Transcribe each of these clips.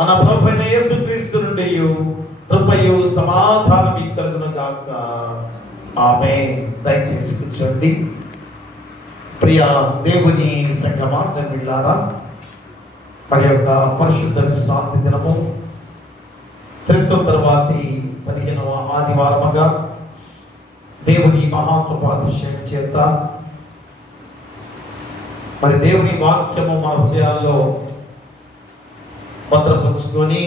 మన ప్రభువైన యేసుక్రీస్తు నుండి కృపయు సమాధానం కలుగును గాక. ఆమేన్. దయచేసి కూర్చోండి. ప్రియ దేవుని సంగమా, మిత్రులారా, మరి యొక్క పరిశుద్ధ విశ్రాంతి దినము త్రిత్వం తర్వాతి 15వ ఆదివారముగా దేవుని మహాకృపాతిశయం చేత మరి దేవుని వాక్యము మన హృదయాల్లో భద్రపరుచుకొని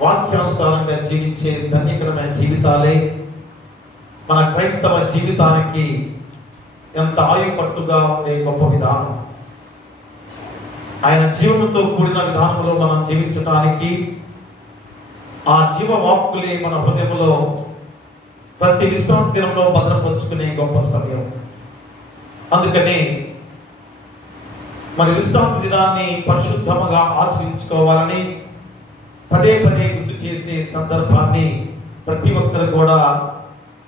వాక్యానుసారంగా జీవించే ధన్యకరమైన జీవితాలే మన క్రైస్తవ జీవితానికి ఎంత ఆయుపట్టుగా ఉండే గొప్ప విధానం. ఆయన జీవనంతో కూడిన విధానంలో మనం జీవించడానికి ఆ జీవవాక్కులే మన హృదయంలో ప్రతి విశ్రాంతి దినంలో భద్రపరుచుకునే గొప్ప సమయం. అందుకని మరి విశ్రాంతి దినాన్ని పరిశుద్ధముగా ఆచరించుకోవాలని పదే పదే గుర్తు చేసే సందర్భాన్ని ప్రతి ఒక్కరు కూడా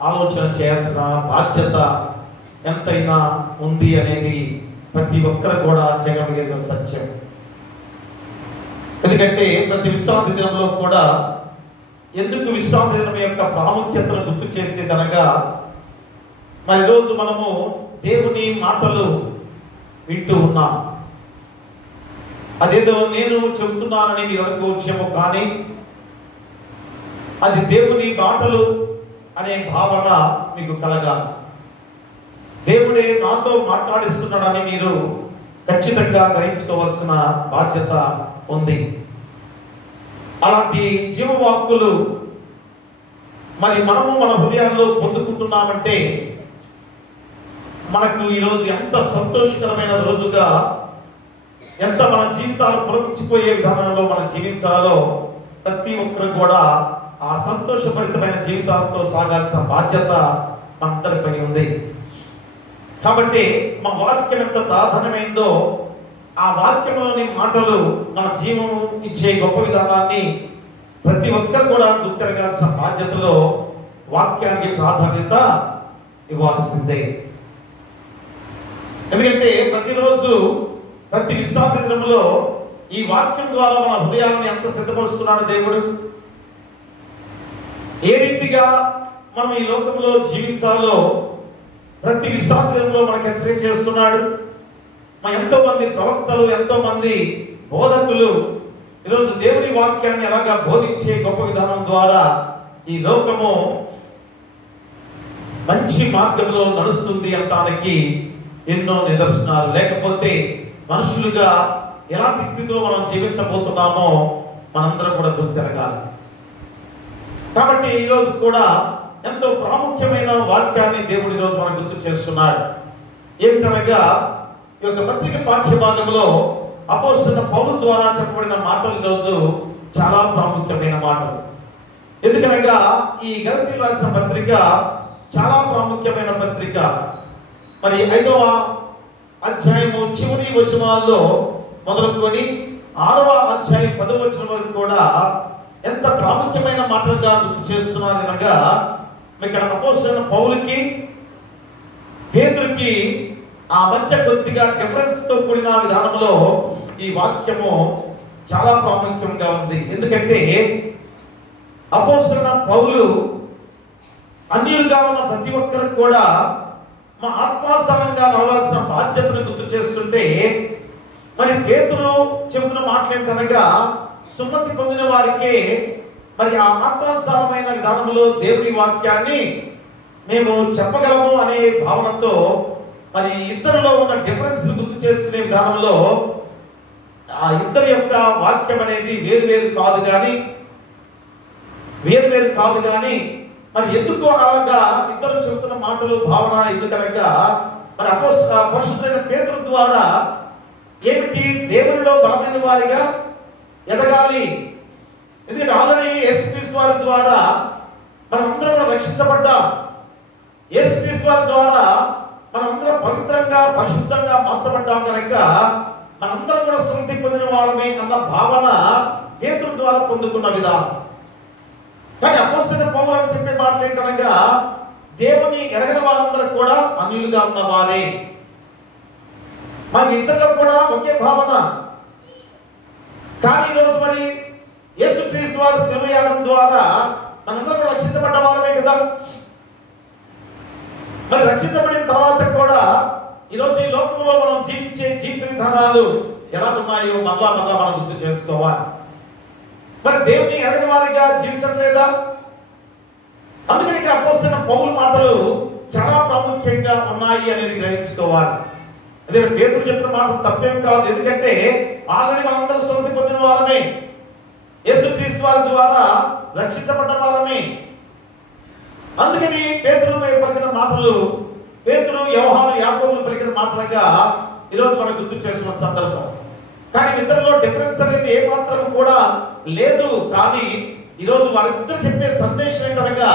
ఆలోచన చేయాల్సిన బాధ్యత ఎంతైనా ఉంది అనేది ప్రతి ఒక్కరు కూడా జగమెరిగిన సత్యం. ఎందుకంటే ప్రతి విశ్రాంతి దినంలో కూడా ఎందుకు విశ్రాంతి దినం యొక్క ప్రాముఖ్యతను గుర్తు చేసేదనగా, మరి ఈరోజు మనము దేవుని మాటలు వింటూ ఉన్నాం. అదేదో నేను చెబుతున్నానని మీరు అనుకోవచ్చేమో, కానీ అది దేవుని మాటలు అనే భావన మీకు కలగాలి. దేవుడే నాతో మాట్లాడిస్తున్నాడని మీరు ఖచ్చితంగా గ్రహించుకోవాల్సిన బాధ్యత ఉంది. అలాంటి జీవవాక్కులు మరి మనము మన హృదయాల్లో పొందుకుంటున్నామంటే మనకు ఈరోజు ఎంత సంతోషకరమైన రోజుగా, ఎంత మన జీవితాలు పురపించిపోయే విధానంలో మనం జీవించాలో ప్రతి ఒక్కరు కూడా ఆ సంతోషభరితమైన జీవితాలతో సాగాల్సిన బాధ్యత మనందరిపై ఉంది. కాబట్టి మా వాక్యం ఎంత ప్రాధాన్యమైందో ఆ వాక్యంలోని మాటలు మన జీవము ఇచ్చే గొప్ప విధానాన్ని ప్రతి ఒక్కరు కూడా గుర్తిరగాల్సిన బాధ్యతలో వాక్యానికి ప్రాధాన్యత ఇవ్వాల్సిందే. ఎందుకంటే ప్రతిరోజు ప్రతి విశ్రాంతి దినంలో ఈ వాక్యం ద్వారా మన హృదయాన్ని ఎంత సిద్ధపరుస్తున్నాడు దేవుడు, ఏ రీతిగా మనం ఈ లోకంలో జీవించాలో ప్రతి విశ్రాంతి దినంలో మనకు హెచ్చరిక చేస్తున్నాడు. ఎంతో మంది ప్రవక్తలు, ఎంతో మంది బోధకులు ఈరోజు దేవుని వాక్యాన్ని ఎలాగా బోధించే గొప్ప విధానం ద్వారా ఈ లోకము మంచి మార్గంలో నడుస్తుంది అనడానికి ఎన్నో నిదర్శనాలు. లేకపోతే మనుషులుగా ఎలాంటి స్థితిలో మనం జీవించబోతున్నామో మనందరం కూడా గుర్తిరగాలి. కాబట్టి ఈరోజు కూడా ఎంతో ప్రాముఖ్యమైన వాక్యాన్ని దేవుడు ఈరోజు మనకు గుర్తు చేస్తున్నాడు. ఏమిటనగా ఈ యొక్క పత్రిక పాఠ్య భాగంలో అపోస్తలుడైన పౌలు ద్వారా చెప్పబడిన మాటలు ఈరోజు చాలా ప్రాముఖ్యమైన మాటలు. ఎందుకనగా ఈ గలతీయులకు రాసిన పత్రిక చాలా ప్రాముఖ్యమైన పత్రిక. మరి 5వ అధ్యాయము చివరి వచనాల్లో మొదలుకొని 6వ అధ్యాయం 10వ వచనం వరకు కూడా ఎంత ప్రాముఖ్యమైన మాటలుగా గుర్తు చేస్తున్నారు అనగా, ఇక్కడ అపోస్తలుడైన పౌలుకి పేతురుకి ఆ మధ్య కొద్దిగా డిఫరెన్స్ తో కూడిన విధానంలో ఈ వాక్యము చాలా ప్రాముఖ్యంగా ఉంది. ఎందుకంటే అపోస్తలుడైన పౌలు అన్యులుగా ఉన్న ప్రతి ఒక్కరు కూడా మా ఆత్మానుసారంగా నడవాల్సిన బాధ్యతను గుర్తు చేస్తుంటే, మరి పేతురు చెబుతున్న మాటలు ఏంటనగా సున్నతి పొందిన వారికే మరి ఆ ఆత్మానుసారమైన విధానంలో దేవుని వాక్యాన్ని మేము చెప్పగలము అనే భావనతో మరి ఇద్దరిలో ఉన్న డిఫరెన్స్ గుర్తు చేసుకునే విధానంలో ఆ ఇద్దరి యొక్క వాక్యం అనేది వేరు కాదు కానీ మరి ఎందుకు అలాగా ఇద్దరు చెబుతున్న మాటలు భావన ఎందుకనగా మరి పరిశుద్ధులైన పేతురు ద్వారా ఏమిటి, దేవునిలో బలమైన వారిగా ఎదగాలి. ఎందుకంటే ఆల్రెడీ యేసుక్రీస్తు వారి ద్వారా మనమందరం కూడా రక్షించబడ్డాం. యేసుక్రీస్తు వారి ద్వారా మనమందరం పవిత్రంగా పరిశుద్ధంగా మార్చబడ్డాం కనుక మనందరం కూడా సున్నతి పొందిన వారమే అన్న భావన పేతురు ద్వారా పొందుకున్న విధానం. కానీ అపోస్తలుడైన పౌలు అని చెప్పే మాటలు ఏంటనగా దేవుని ఎరగని వారందరూ కూడా అన్యులుగా ఉన్నవారే. మన ఇద్దరిలో కూడా ఒకే భావన. కానీ ఈరోజు మరి యేసుక్రీస్తు వారి శిలువయాగం ద్వారా మనందరం రక్షించబడ్డ వారమే కదా. మరి రక్షించబడిన తర్వాత కూడా ఈరోజు ఈ లోకంలో మనం జీవించే జీవిత విధానాలు ఎలా ఉన్నాయో మళ్ళా మనం గుర్తు చేసుకోవాలి. మరి దేవుని ఎరగని వారిగా జీవించట్లేదా? అందుకని ఇక్కడ అపోస్తలుడైన పౌలు మాటలు చాలా ప్రాముఖ్యంగా ఉన్నాయి అనేది గ్రహించుకోవాలి. అదే పేతురు చెప్పిన మాటలు తప్పేం కాదు. ఎందుకంటే ఆల్రెడీ మనందరూ స్వస్థత పొందిన వారమే, యేసుక్రీస్తు వారి ద్వారా రక్షించబడ్డ వారమే. అందుకని పేతురు పలికిన మాటలు, పేతురు, యోహాను, యాకోబులు పలికిన మాటలుగా ఈరోజు మనం గుర్తు చేస్తున్న సందర్భం. కానీ ఇద్దరిలో డిఫరెన్స్ అనేది ఏమాత్రం కూడా లేదు. కానీ ఈరోజు వారిద్దరు చెప్పే సందేశం ఏంటనగా,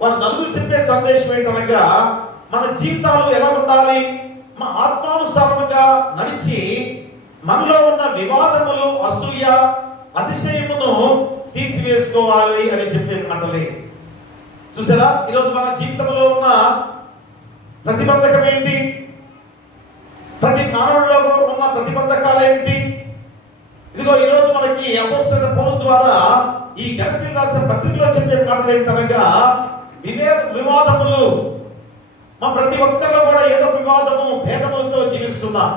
వారు నలుగురు చెప్పే సందేశం ఏంటనగా, మన జీవితాలు ఎలా ఉండాలి, మా ఆత్మానుసారముగా నడిచి మనలో ఉన్న వివాదములు, అసూయ, అతిశయమును తీసివేసుకోవాలి అని చెప్పే మాటలే. చూసారా, ఈరోజు మన జీవితంలో ఉన్న ప్రతిబంధకం ఏంటి, ప్రతి మానవుడిలో ఉన్న ప్రతిబంధకాలు ఏంటి? ఇదిగో ఈరోజు మనకి అపోస్తలుడైన పౌలు ద్వారా ఈ గలతీయులకు రాసిన పత్రికలో చెప్పే మాటలు ఏంటనగా, వివాదములు. మా ప్రతి ఒక్కరిలో కూడా ఏదో వివాదము, భేదములతో జీవిస్తున్నాం,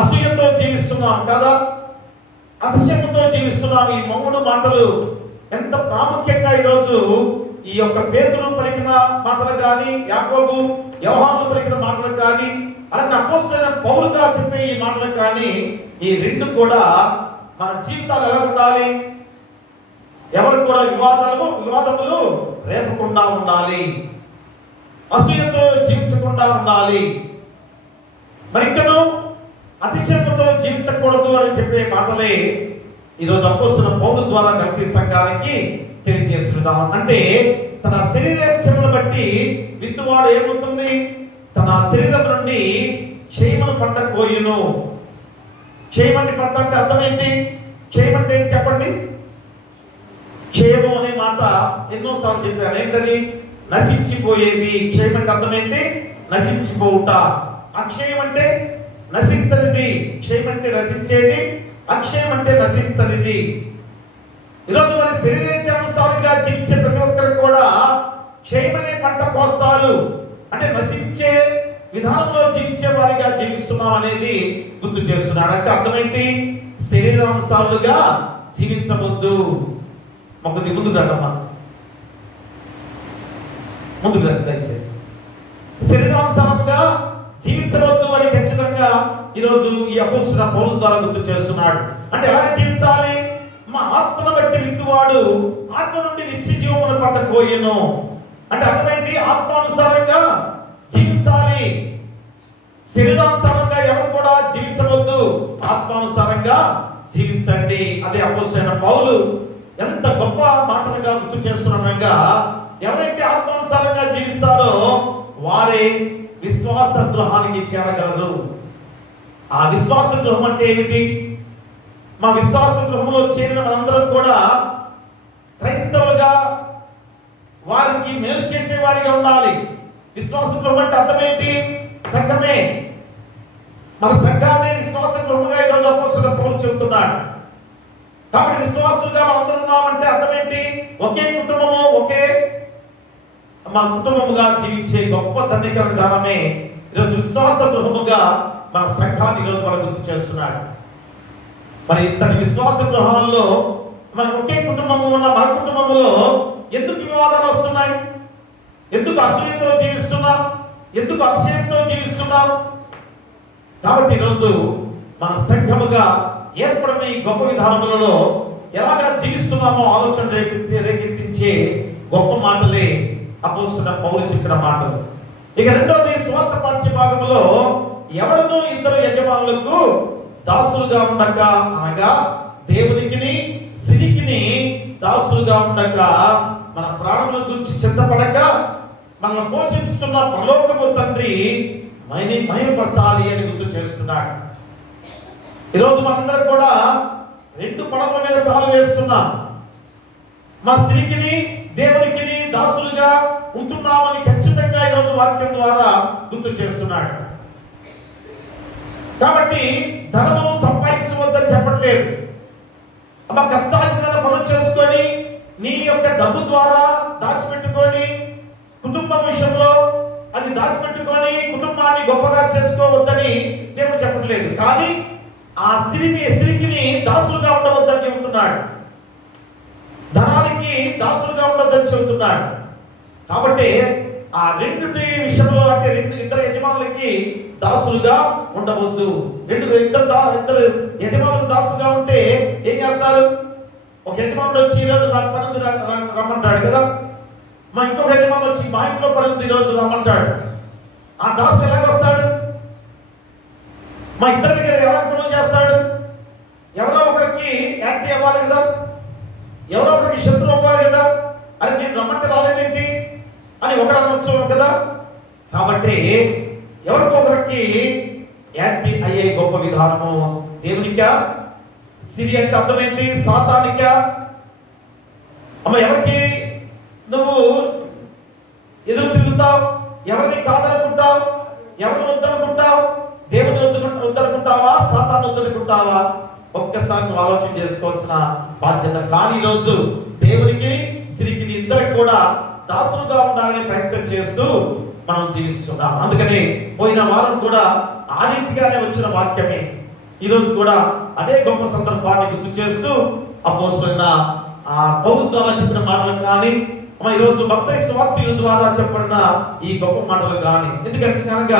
అసూయతో జీవిస్తున్నాం కదా, అతిశయముతో జీవిస్తున్నాం. ఈ మూడు మాటలు ఎంత ప్రాముఖ్యంగా ఈరోజు ఈ యొక్క పేతురు పలికిన మాటలు కానీ, యాకోబు, యోహాను పలికిన మాటలు కానీ, అలాగే అపోస్తలుడైన పౌలుగా చెప్పే ఈ మాటలు కానీ, ఈ రెండు కూడా మన జీవితాలు ఎలా ఉండాలి, ఎవరు కూడా వివాదములు రేపకుండా ఉండాలి, అసూయతో జీవించకుండా ఉండాలి, మరి ఇంకను అతిశయముతో జీవించకూడదు అని చెప్పే మాటలే ఈరోజు అపోస్తలుడైన పౌలు ద్వారా గలతీ సంఘానికి తెలియజేస్తున్నాం. అంటే తన శరీరేచ్ఛలను బట్టి విత్తువాడు ఏమవుతుంది, తన శరీరం నుండి క్షేమను పంట కోయును. క్షేమంటి పంట అంటే అర్థమైంది. క్షేమంటే ఏంటి చెప్పండి? క్షేమం అనే మాట ఎన్నోసార్లు చెప్పారు. ఏంటది? నశించిపోయేది. క్షేమంటే అర్థమైంది, నశించిపోవుట. అక్షయం అంటే నశించనిది, క్షయం అంటే నశించేది, అక్షయం అంటే నశించనిది. ఈరోజు మన శరీరేచ్ఛానుసారంగా జీవించే ప్రతి ఒక్కరు కూడా క్షయమనే పంట కోస్తారు. అంటే నశించే విధానంలో జీవించే వారిగా జీవిస్తున్నాం అనేది గుర్తు చేస్తున్నాడు. అంటే అర్థమేంటి? శరీరానుసారులుగా జీవించవద్దు. మాకు ముందుకు రండమ్మా, ముందుకు రండి దయచేసి. శరీరానుసారంగా జీవించవద్దు అని ఖచ్చితంగా ఈరోజు ఈ అపోస్తలుడైన పౌలు ద్వారా గుర్తు చేస్తున్నాడు. అంటే ఎలా జీవించాలి? మా ఆత్మను బట్టి విత్తువాడు ఆత్మ నుండి నిత్య జీవమును పంట కోయును. అంటే అర్థమైంది, ఆత్మానుసారంగా జీవించాలి. శరీరానుసారంగా ఎవరు కూడా జీవించవద్దు, ఆత్మానుసారంగా జీవించండి. అదే అపోస్తలుడైన పౌలు ఎంత గొప్ప మాటలుగా గుర్తు చేస్తున్నాగా, ఎవరైతే ఆత్మానుసారంగా జీవిస్తారో వారే విశ్వాస గృహానికి చేరగలరు. ఆ విశ్వాస గృహం అంటే ఏమిటి? మా విశ్వాస గృహంలో చేరిన మనందరం కూడా క్రైస్తవులుగా వారికి మేలు చేసే వారిగా ఉండాలి. విశ్వాస గృహం అంటే అర్థమేంటి? సంఘమే. మన సంఘాన్ని విశ్వాస గృహంగా ఈరోజు అపోస్తలుడైన పౌలు చెబుతున్నాడు. కాబట్టి విశ్వాసులుగా మనందరం ఉన్నామంటే అర్థమేంటి? ఒకే కుటుంబము, ఒకే మా కుటుంబముగా జీవించే గొప్ప ధన్యకర విధానమే ఈరోజు విశ్వాస గృహముగా మన సంఘాన్ని ఈరోజు మనం గుర్తు చేస్తున్నాడు. మరి ఇంతటి విశ్వాస గృహాల్లో మన ఒకే కుటుంబము ఉన్న మన కుటుంబంలో ఎందుకు వివాదాలు వస్తున్నాయి? ఎందుకు అసూయతో జీవిస్తున్నాం? ఎందుకు అతిశయంతో జీవిస్తున్నాం? కాబట్టి ఈరోజు మన సంఘముగా ఏర్పడిన ఈ గొప్ప విధానములలో ఎలాగా జీవిస్తున్నామో ఆలోచన రేకెత్తించే గొప్ప మాటలే అపోస్తలుడైన పౌలు చెప్పిన మాటలు. ఇక రెండోది సువార్త పాఠ్య భాగంలో ఎవడనూ ఇద్దరు యజమానులకు దాసులుగా ఉండక, అనగా దేవునికిని సిరికిని దాసులుగా ఉండక, మన ప్రాణముల గురించి చింతపడక మనల్ని పోషించుతున్న పరలోకపు తండ్రి మహిమపరచాలి అని గుర్తు చేస్తున్నాడు. ఈరోజు మనందరం కూడా రెండు పడవల మీద కాలు వేస్తున్నాం. మా స్త్రీకిని దేవునికిని దాసులుగా ఉంటున్నామని ఖచ్చితంగా ఈరోజు వాక్యం ద్వారా గుర్తు చేస్తున్నాడు. కాబట్టి ధనము సంపాదించవద్దని చెప్పట్లేదు. అమ్మ కష్టార్జితమైన పనులు చేసుకొని నీ యొక్క డబ్బు ద్వారా దాచిపెట్టుకొని కుటుంబం విషయంలో అది దాచిపెట్టుకొని కుటుంబాన్ని గొప్పగా చేసుకోవద్దని దేవుడు చెప్పట్లేదు. కానీ ఆ సిరికిని దాసులుగా ఉండవద్దని చెబుతున్నాడు. ధనానికి దాసులుగా ఉండొద్దని చెబుతున్నాడు. కాబట్టి ఆ రెండుటి విషయంలో అంటే ఇద్దరు యజమానులకి దాసులుగా ఉండవద్దు. ఇద్దరు యజమానులకు దాసులుగా ఉంటే ఏం చేస్తారు? ఒక యజమానుడు వచ్చి ఈరోజు నాకు పని ఉంది రమ్మంటాడు కదా, మా ఇంకొక యజమానుడు వచ్చి మా ఇంట్లో పని ఉంది ఈరోజు రమ్మంటాడు. ఆ దాసుడు ఎలాగొస్తాడు? మా ఇద్దరి దగ్గర ఎలా పనులు చేస్తాడు? ఎవరో ఒకరికి యాంటీ అవ్వాలి కదా, ఎవరో ఒకరికి శత్రు అవ్వాలి కదా. అది నేను రమ్మంటే రాలేదేంటి అని ఒకరు అనవచ్చు కదా. కాబట్టి ఎవరికొకరికి యాంటీ అయ్యే గొప్ప విధానము దేవునికా? సిరి అంటే అర్థమైంది సాతానికా? అమ్మ ఎవరికి నువ్వు ఎదురు తిరుగుతావు? ఎవరిని కాదనుకుంటావు? ఎవరిని వద్దనుకుంటావు? దేవుని వద్దనుకుంటావా? సాతాను వద్దనుకుంటావా? ఒక్కసారి నువ్వు ఆలోచన చేసుకోవాల్సిన బాధ్యత. కానీ ఈరోజు దేవునికి సిరికి ఇద్దరికి కూడా దాసులుగా ఉండాలని ప్రయత్నం చేస్తూ మనం జీవిస్తున్నాం. అందుకని పోయిన వారం కూడా ఆ రీతిగానే వచ్చిన వాక్యమే ఈరోజు కూడా అదే గొప్ప సందర్భాన్ని గుర్తు చేస్తూ అపోస్తలుడైన పౌలు ద్వారా చెప్పిన మాటలు కానీ ఈరోజు మత్తయి సువార్తల ద్వారా చెప్పబడిన ఈ గొప్ప మాటలు కానీ, ఎందుకంటే కనుక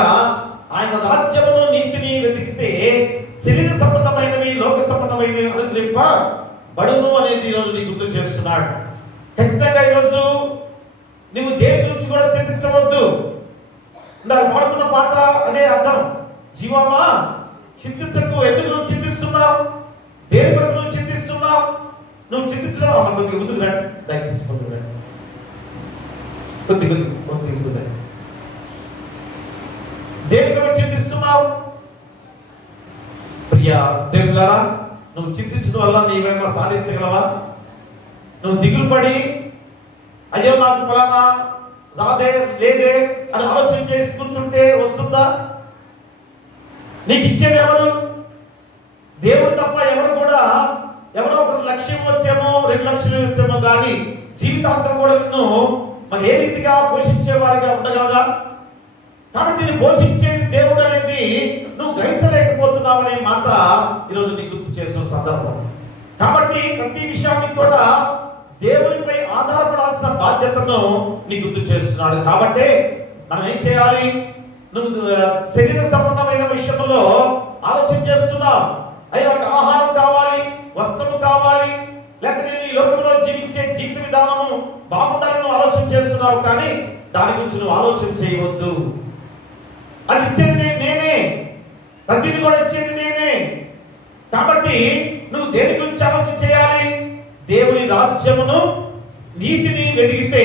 ఆయన రాజ్యమును నీతిని వెతికితే శరీర సంబంధమైనవి లోక సంబంధమైనవి అనుగ్రహింపబడును అనేది ఈరోజు నీకు గుర్తు చేస్తున్నాడు. ఖచ్చితంగా ఈరోజు నువ్వు దేని గురించి కూడా చింతించవద్దు. ఇందాక పాడుతున్న పాట అదే అర్థం. జీవమా చింతించకు. ఎందుకు నువ్వు చింతిస్తున్నావు? దేని కొరకు నువ్వు చింతిస్తున్నావు? నువ్వు చింతించడం కొద్దిగా ముందుకు రండి, దయచేసి ముందుకు రండి, కొద్దిగా ముందుకు రండి. దేని కొరకు చింతిస్తున్నావు? ప్రియా దేవులారా, నువ్వు చింతించడం వల్ల నీవేమన్నా సాధించగలవా? నువ్వు దిగులు పడి అయ్యో నాకు ఫలానా రాదే లేదే అని ఆలోచన చేసి కూర్చుంటే వస్తుందా? నీకు ఇచ్చేది ఎవరు? దేవుడు తప్ప ఎవరు కూడా. ఎవరో ఒక లక్ష్యం వచ్చేమో 2 లక్షలు వచ్చేమో కానీ జీవితాంతం కూడా నిన్ను మరి ఏ రీతిగా పోషించేవారిగా ఉండగలగా? కాబట్టి నేను పోషించేది దేవుడు అనేది నువ్వు గ్రహించలేకపోతున్నావు అనే మాట ఈరోజు నీకు గుర్తు చేసిన సందర్భం. కాబట్టి ప్రతి విషయాన్ని కూడా దేవునిపై ఆధారపడాల్సిన బాధ్యతను నీకు గుర్తు చేస్తున్నాడు. కాబట్టి మనం ఏం చేయాలి? నువ్వు శరీర సంబంధమైన విషయంలో ఆలోచన చేస్తున్నావు. అయ్యా నాకు ఆహారం కావాలి, వస్త్రము కావాలి, లేకపోతే నేను ఈ లోకంలో జీవించే జీవిత విధానము బాగుండాలని నువ్వు ఆలోచన చేస్తున్నావు. కానీ దాని గురించి నువ్వు ఆలోచన చేయవద్దు. అది ఇచ్చేది నేనే, ప్రతిదీ కూడా ఇచ్చేది నేనే. కాబట్టి నువ్వు దేని గురించి ఆలోచన చేయాలి? దేవుని రాజ్యమును నీతిని వెతికితే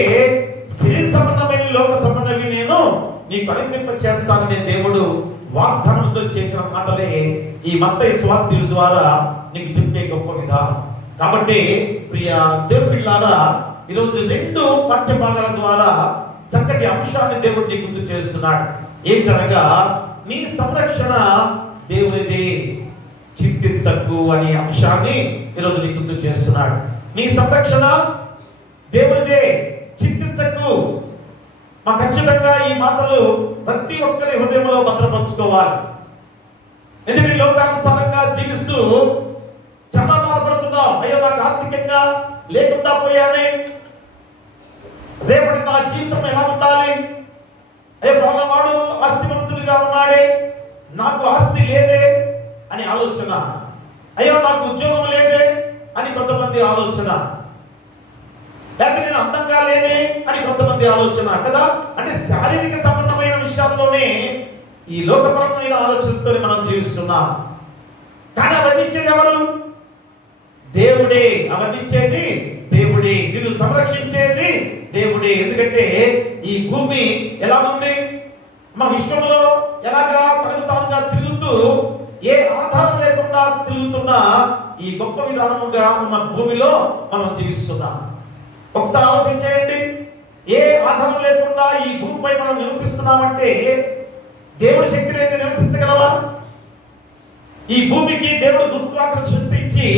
శరీర సంబంధమైన లోక సంబంధమే నేను నీకు అనుగ్రహింప చేస్తాననే దేవుడు వాగ్దానంతో చేసిన మాటలే ఈ మత్తయి సువార్తల ద్వారా నీకు చెప్పే గొప్ప విధానం. కాబట్టి ప్రియ దేవుని బిడ్డలారా, ఈరోజు 2 వాక్య భాగాల ద్వారా చక్కటి అంశాన్ని దేవుడు నీకు గుర్తు చేస్తున్నాడు. ఏమిటనగా నీ సంరక్షణ దేవునిదే, చింతించకు అనే అంశాన్ని ఈరోజు నీకు గుర్తు చేస్తున్నాడు. నీ సంరక్షణ దేవునిదే, చింతించకు. మా ఖచ్చితంగా ఈ మాటలు ప్రతి ఒక్కరి హృదయంలో భద్రపరచుకోవాలి. ఎందుకంటే లోకానుసారంగా జీవిస్తూ చాలా బాధపడుతున్నాం. అయ్యో నాకు ఆర్థికంగా లేకుండా పోయానే, రేపటి నా జీవితం ఎలా ఉండాలి? అయ్యో పలానావాడు ఆస్తివంతుడిగా ఉన్నాడే, నాకు ఆస్తి లేదే అని ఆలోచన. అయ్యో నాకు ఉద్యోగం లేదే అని కొంతమంది ఆలోచన. లేకపోతే నేను అందంగా లేనే అని కొంతమంది ఆలోచన కదా. అంటే శారీరక సంబంధమైన విషయాల్లోనే ఈ లోకపరమైన ఆలోచనతో మనం జీవిస్తున్నాం. కానీ అవన్నీ ఇచ్చేది ఎవరు? దేవుడే. అవన్నీ ఇచ్చేది దేవుడే. నిన్ను సంరక్షించేది దేవుడే. ఎందుకంటే ఈ భూమి ఎలా ఉంది? మా విశ్వంలో ఎలాగా తనకు తానుగా తిరుగుతూ ఏ ఆధారం లేకుండా తిరుగుతున్నా ఈ గొప్ప విధానముగా ఉన్న భూమిలో మనం జీవిస్తున్నాం. ఒకసారి ఆలోచన చేయండి. ఏ ఆధారం లేకుండా ఈ భూమిపై మనం నివసిస్తున్నామంటే దేవుడి శక్తి లేని నివసించగలవా? ఈ భూమికి దేవుడు గురుత్వాకర్షణ శక్తి ఇచ్చి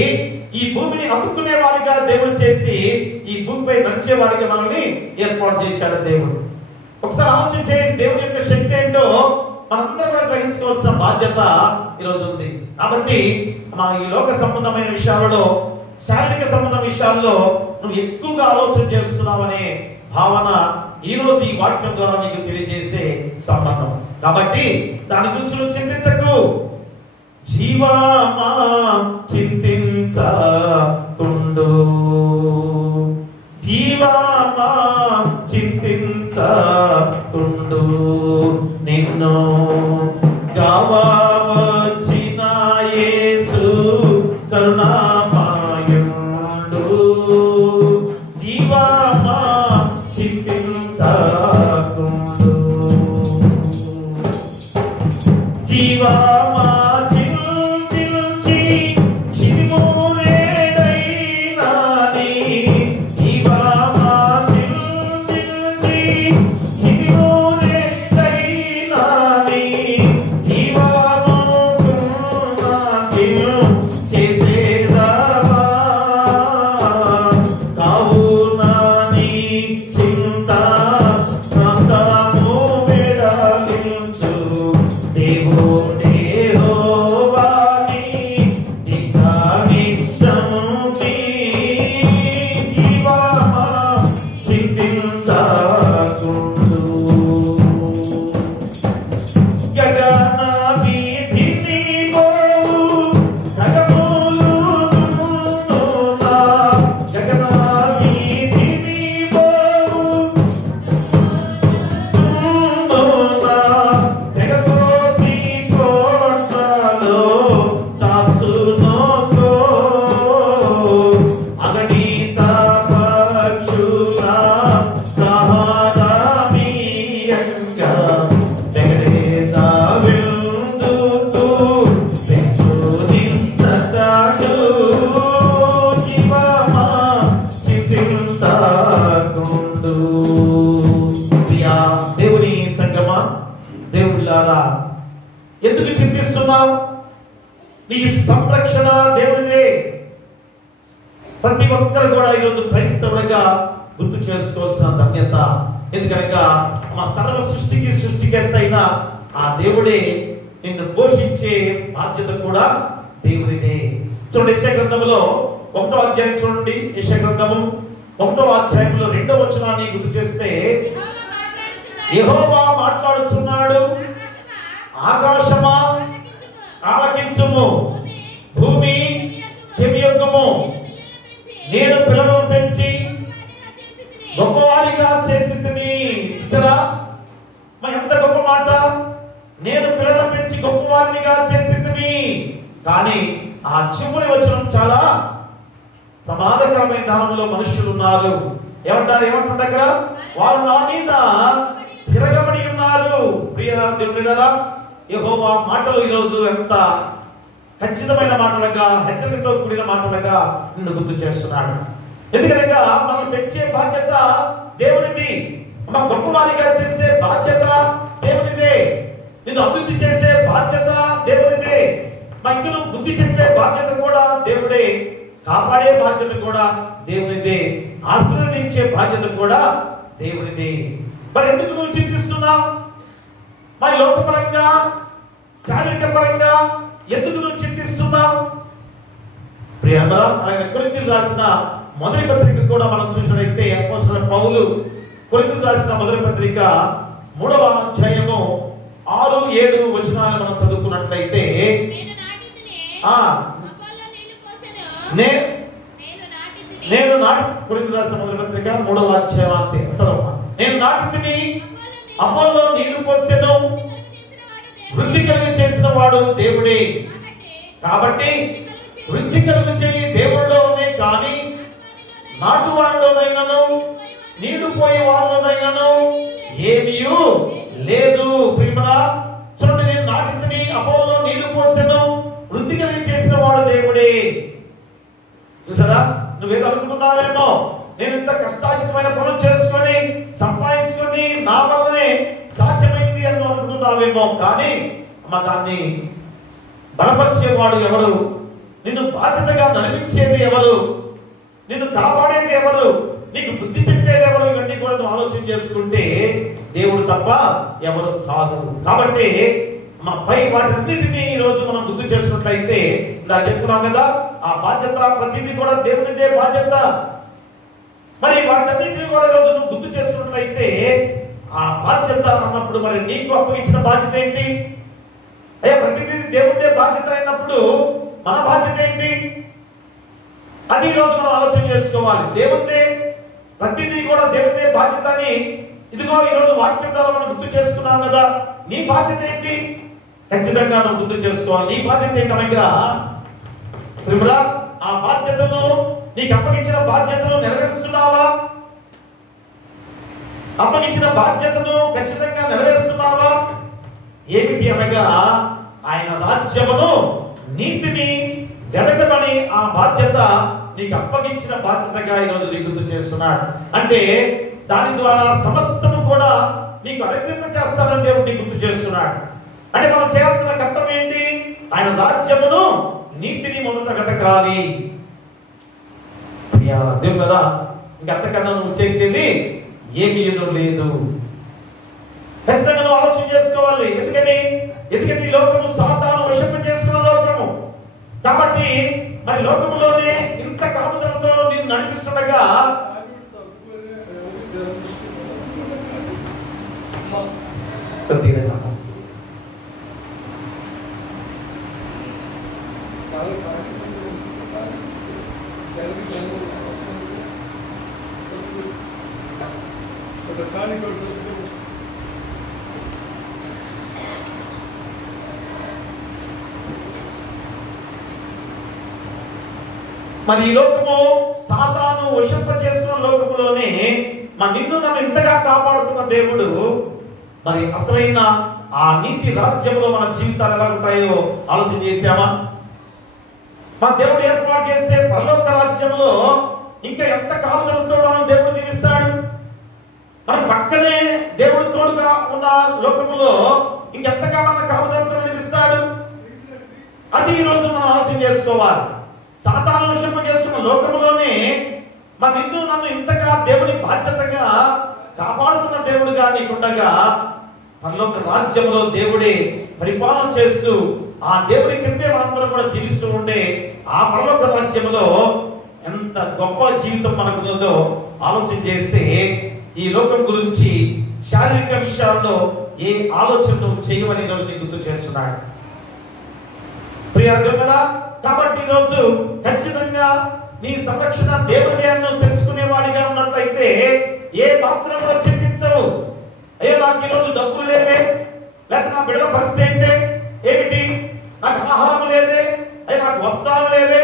ఈ భూమిని అతుక్కునే వారిగా దేవుడు చేసి ఈ భూమిపై నడిచే వారిగా మనల్ని ఏర్పాటు చేశాడు దేవుడు. ఒకసారి ఆలోచన చేయండి, దేవుడి యొక్క శక్తి ఏంటో మనందరం కూడా గ్రహించుకోవాల్సిన బాధ్యత ఈరోజు ఉంది. కాబట్టి మా ఈ లోక సంబంధమైన విషయాలలో, శారీరక సంబంధ విషయాల్లో నువ్వు ఎక్కువగా ఆలోచన చేస్తున్నావనే భావన ఈ రోజు ఈ వాక్యం ద్వారా నీకు తెలియజేసే సంబంధం. కాబట్టి దాని గురించి నువ్వు చింతించకు. జీవమా చింతించకుండు, జీవమా చింతించకుండు, నిన్ను కావవచ్చిన యేసు కరుణామయుడు. జీవమా చింతించకుండు, జీవమా ఎందుకు చింతిస్తున్నావు? నీ సంరక్షణ దేవుడిదే. ప్రతి ఒక్కరు కూడా ఈరోజు క్రైస్తవుడిగా గుర్తు చేసుకోవాల్సిన ధన్యత. ఎందుకనగా మా సర్వ సృష్టికర్త అయిన ఆ దేవుడే నిన్ను పోషించే బాధ్యత కూడా దేవుడిదే. చూడండి, యెషయా గ్రంథములో 1వ అధ్యాయం చూడండి. యెషయా గ్రంథము 1వ అధ్యాయంలో 2వ వచనాన్ని గుర్తు చేస్తే, యెహోవా మాట్లాడుచున్నాడు, ఆకాశమా ఆలకించుము, భూమి చెవియొగ్గుము, నేను పిల్లలను పెంచి గొప్పవారిగా చేసితిని. చూసారా ఎంత గొప్ప మాట! నేను పిల్లలను పెంచి గొప్పవారినిగా చేసితిని. కానీ ఆ చివరి వచనం చాలా ప్రమాదకరమైన దానంలో మనుషులు ఉన్నారు. ఏమంటారు అక్కడ? వారు నా మీద తిరగబడి ఉన్నారు. ప్రియ దేవునిలారా, యెహోవా మాటలు ఈరోజు ఎంత ఖచ్చితమైన మాటలుగా, హెచ్చరికతో కూడిన మాటలుగా నిన్ను గుర్తు చేస్తున్నాడు. ఎందుకనగా మనం పెంచే బాధ్యత దేవునిది, మన గొప్పవారిగా చేసే బాధ్యత దేవునిదే, నిన్ను అభివృద్ధి చేసే బాధ్యత దేవునిదే, మా ఇంట్లో బుద్ధి చెప్పే బాధ్యత కూడా దేవుడే, కాపాడే బాధ్యత కూడా దేవునిదే, ఆశీర్వదించే బాధ్యత కూడా దేవునిదే. మరి ఎందుకు నువ్వు చింతిస్తున్నావు? మరి లోకపరంగా, శారీరక పరంగా ఎందుకు నువ్వు చింతిస్తున్నావు? ప్రియంగా అలాగే కొరింథీయులకు రాసిన మొదటి పత్రిక కూడా మనం చూసినట్లయితే అపోస్తలుడైన పౌలు కొరింథీయులకు రాసిన మొదటి పత్రిక 3వ అధ్యాయము 6-7 వచనాలను మనం చదువుకున్నట్లయితే, నేను నాటి కొరింథీయులకు రాసిన మొదటి పత్రిక 3వ అధ్యాయం అంతే చదవమా. నేను నాటితిని, అపోల్లో నీళ్లు పోసెను, వృద్ధి కలుగ చేసిన వాడు దేవుడే. కాబట్టి వృద్ధి కలుగ చేయి దేవుడిలోనే కానీ నాటు వారిలోనైనాను నీళ్లు పోయే వారిలోనైనాను ఏమీ లేదు. ప్రియమా చూడండి, నేను నాటితిని, అపోల్లో నీళ్లు పోసెను, వృద్ధి కలుగ చేసిన వాడు దేవుడే. చూసారా, నువ్వేదో అనుకుంటున్నావేమో, నేను ఇంత కష్టార్జితమైన పనులు చేసుకొని సంపాదించుకొని నా వల్లనే సాధ్యమైంది అని అనుకుంటున్నావేమో. కానీ దాన్ని బలపరిచేవాడు ఎవరు? నిన్ను బాధ్యతగా నడిపించేది ఎవరు? ఎవరు, నిన్ను కాపాడేది ఎవరు, నీకు బుద్ధి చెప్పేది ఎవరు, ఇవన్నీ కూడా నువ్వు ఆలోచన చేసుకుంటే దేవుడు తప్ప ఎవరు కాదు. కాబట్టి మా పై వాటిన్నిటినీ ఈ రోజు మనం గుర్తు చేసుకున్నట్లయితే ఇలా చెప్తున్నాం కదా, ఆ బాధ్యత ప్రతిదీ కూడా దేవునిదే బాధ్యత. మరి వాటన్నిటిని కూడా ఈ రోజు నువ్వు గుర్తు చేసుకున్నట్లయితే ఆ బాధ్యత అన్నప్పుడు మరి నీకు అప్పగించిన బాధ్యత ఏంటి? అయ్యా ప్రతిదీ దేవునిదే బాధ్యత అయినప్పుడు మన బాధ్యత ఏంటి? అది ఈ రోజు మనం ఆలోచన చేసుకోవాలి. దేవునిదే ప్రతిదీ కూడా దేవునిదే బాధ్యత అని ఇదిగో ఈ రోజు వాక్యం ద్వారా మనం గుర్తు చేసుకున్నాం కదా. నీ బాధ్యత ఏంటి? ఖచ్చితంగా నువ్వు గుర్తు చేసుకోవాలి. నీ బాధ్యత ఏంటనగా ప్రియుడా, ఆ బాధ్యతను నీకు అప్పగించిన బాధ్యతను నెరవేరుస్తున్నావా? అప్పగించిన బాధ్యతను ఖచ్చితంగా నెరవేరుస్తున్నావా? ఏమిటి అనగా ఆయన రాజ్యమును నీతిని వెదకమని ఆ బాధ్యత నీకు అప్పగించిన బాధ్యతగా ఈరోజు నీకు గుర్తు చేస్తున్నాడు. అంటే దాని ద్వారా సమస్తము కూడా నీకు అనుగ్రహింప చేస్తానని దేవుడు నీకు గుర్తు చేస్తున్నాడు. అంటే మనం చేయాల్సిన కర్తవ్యం ఏంటి? ఆయన రాజ్యమును నీతిని మొదట వెతకాలి. దేవుడు కదా, ఇంకంతకన్నా నువ్వు చేసేది ఏమీ లేదు. ఖచ్చితంగా నువ్వు ఆలోచన చేసుకోవాలి. ఎందుకంటే ఈ లోకము సాతాను వశము చేసుకున్న లోకము కాబట్టి మరి లోకములోనే ఇంత కాపుదలతో నిన్ను నడిపిస్తుండగా మరి ఈ లోకము సాతాను వశంప చేసుకున్న లోకములోనే నిన్ను నన్ను ఇంతగా కాపాడుతున్న దేవుడు మరి అసలైన ఆ నీతి రాజ్యంలో మన జీవితాలు ఎలా ఉంటాయో ఆలోచన చేశామా? మా దేవుడు ఏర్పాటు చేసే పరలోక రాజ్యంలో ఇంకా ఎంత కాపుదలతో మనం దేవుడు దీవిస్తాడు. మన పక్కనే దేవుడు తోడుగా ఉన్న లోకములో ఇంకెంతగా మన కాపుదలతో నడిపిస్తాడు. అది ఈ రోజు మనం ఆలోచన చేసుకోవాలి. సాతాను వశంప చేసుకున్న లోకములోనే నిన్ను నన్ను ఇంతగా దేవుని బాధ్యతగా కాపాడుతున్న దేవుడుగా నీకుండగా పరలోక రాజ్యంలో దేవుడే పరిపాలన చేస్తూ ఆ దేవుడి కిందే మనందరం కూడా జీవిస్తూ ఉండే ఆ పరలోక రాజ్యంలో ఎంత గొప్ప జీవితం మనకు ఉందో ఆలోచన చేస్తే ఈ లోకం గురించి శారీరక విషయాల్లో ఏ ఆలోచన చేయమని రోజు నీకు గుర్తు చేస్తున్నాడు. ప్రియా, కాబట్టి ఈ రోజు ఖచ్చితంగా నీ సంరక్షణ దేవుడిదే అని తెలుసుకునేవాడిగా ఉన్నట్లయితే ఏ మాత్రం కూడా చింతించవు. అయ్యో నాకు ఈరోజు డబ్బులు లేవే, లేకపోతే నా బిడ్డల పరిస్థితి ఏంటే, ఏమిటి నాకు ఆహారం లేదే, అయ్యో నాకు వస్త్రాలు లేవే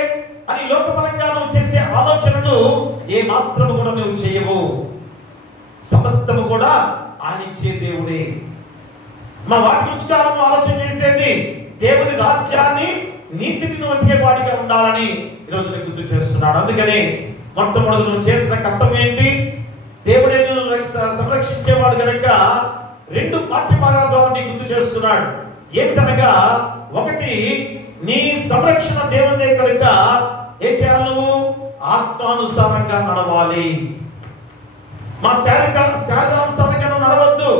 అని లోకపరంగా నువ్వు చేసే ఆలోచనలు ఏ మాత్రము కూడా నువ్వు చేయవు. సమస్తము కూడా ఆయన ఇచ్చే దేవుడే. వాటి గురించి నువ్వు ఆలోచన చేసేది దేవుని రాజ్యాన్ని నీతిని నువ్వు వెతికేవాడిగా ఉండాలని ఈరోజు నేను గుర్తు చేస్తున్నాడు. అందుకని మొట్టమొదటి నువ్వు చేసిన కర్తవ్యం ఏంటి? దేవుడే నిన్ను సంరక్షించేవాడు కనుక రెండు పాఠ్యభాగాల ద్వారా నీకు గుర్తు చేస్తున్నాడు. ఏంటనగా ఒకటి, నీ సంరక్షణ దేవుడే కనుక ఏం చేయాలి? నువ్వు ఆత్మానుసారంగా నడవాలి. మా శారీరానుసారంగా నువ్వు నడవద్దు.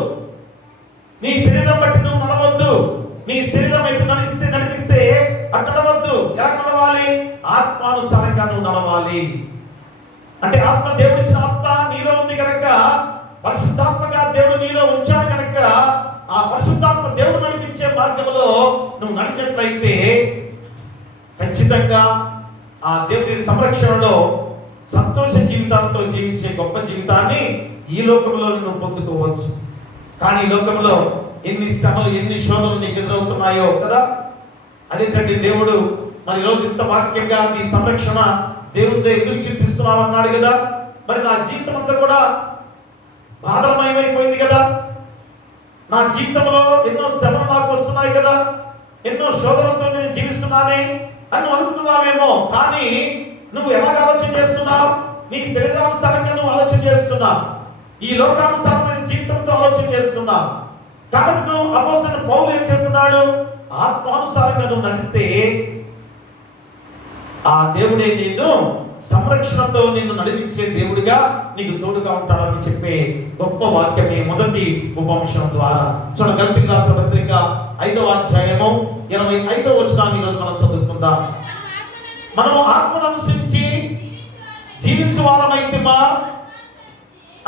నీ శరీరం బట్టి నువ్వు నడవద్దు. నీ శరీరం ఎటు నడిపిస్తే అటు నడవద్దు. ఎలా నడవాలి? ఆత్మానుసారంగా నువ్వు నడవాలి. అంటే ఆత్మ దేవుడు ఇచ్చిన ఆత్మ నీలో ఉంది కనుక, పరిశుద్ధాత్మగా దేవుడు నీలో ఉంచాడు కనుక ఆ పరిశుద్ధాత్మ దేవుడు నడిపించే మార్గంలో నువ్వు నడిచినట్లయితే ఖచ్చితంగా ఆ దేవుడి సంరక్షణలో సంతోష జీవితాలతో జీవించే గొప్ప జీవితాన్ని ఈ లోకంలో నువ్వు పొందుకోవచ్చు. కానీ ఈ లోకంలో ఎన్ని శ్రమలు, ఎన్ని శోధనలు నీకు ఎదురవుతున్నాయో కదా. అదేంటంటే దేవుడు మరి ఈరోజు ఇంత వాక్యంగా నీ సంరక్షణ దేవుడితో ఎదురు చింతిస్తున్నావు అన్నాడు కదా. మరి నా జీవితం అంతా కూడా బాధలమయమైపోయింది కదా. నా జీవితంలో ఎన్నో శ్రమలు నాకు వస్తున్నాయి కదా, ఎన్నో శోధనలతో నేను జీవిస్తున్నానే అని నువ్వు అనుకుంటున్నావేమో. కానీ నువ్వు ఎలాగ ఆలోచన చేస్తున్నావు? నీ శరీరానుసారంగా నువ్వు ఆలోచన చేస్తున్నావు, ఈ లోకానుసారమైన జీవితంతో ఆలోచన చేస్తున్నావు. కాబట్టి నువ్వు అపోస్తలుడైన పౌలు ఏం చెప్తున్నాడు? ఆత్మానుసారంగా నువ్వు నడిస్తే ఆ దేవుడే నిన్ను సంరక్షణతో నిన్ను నడిపించే దేవుడిగా నీకు తోడుగా ఉంటాడని చెప్పే గొప్ప వాక్యమే మొదటి ఉపంశం ద్వారా. చూడండి, గలతీయులకు రాసిన పత్రిక 5వ అధ్యాయము 25వ వచనాన్ని ఈరోజు మనం చదువుకుందాం. మనము ఆత్మను అనుసరించి జీవించు వారమైతిమా,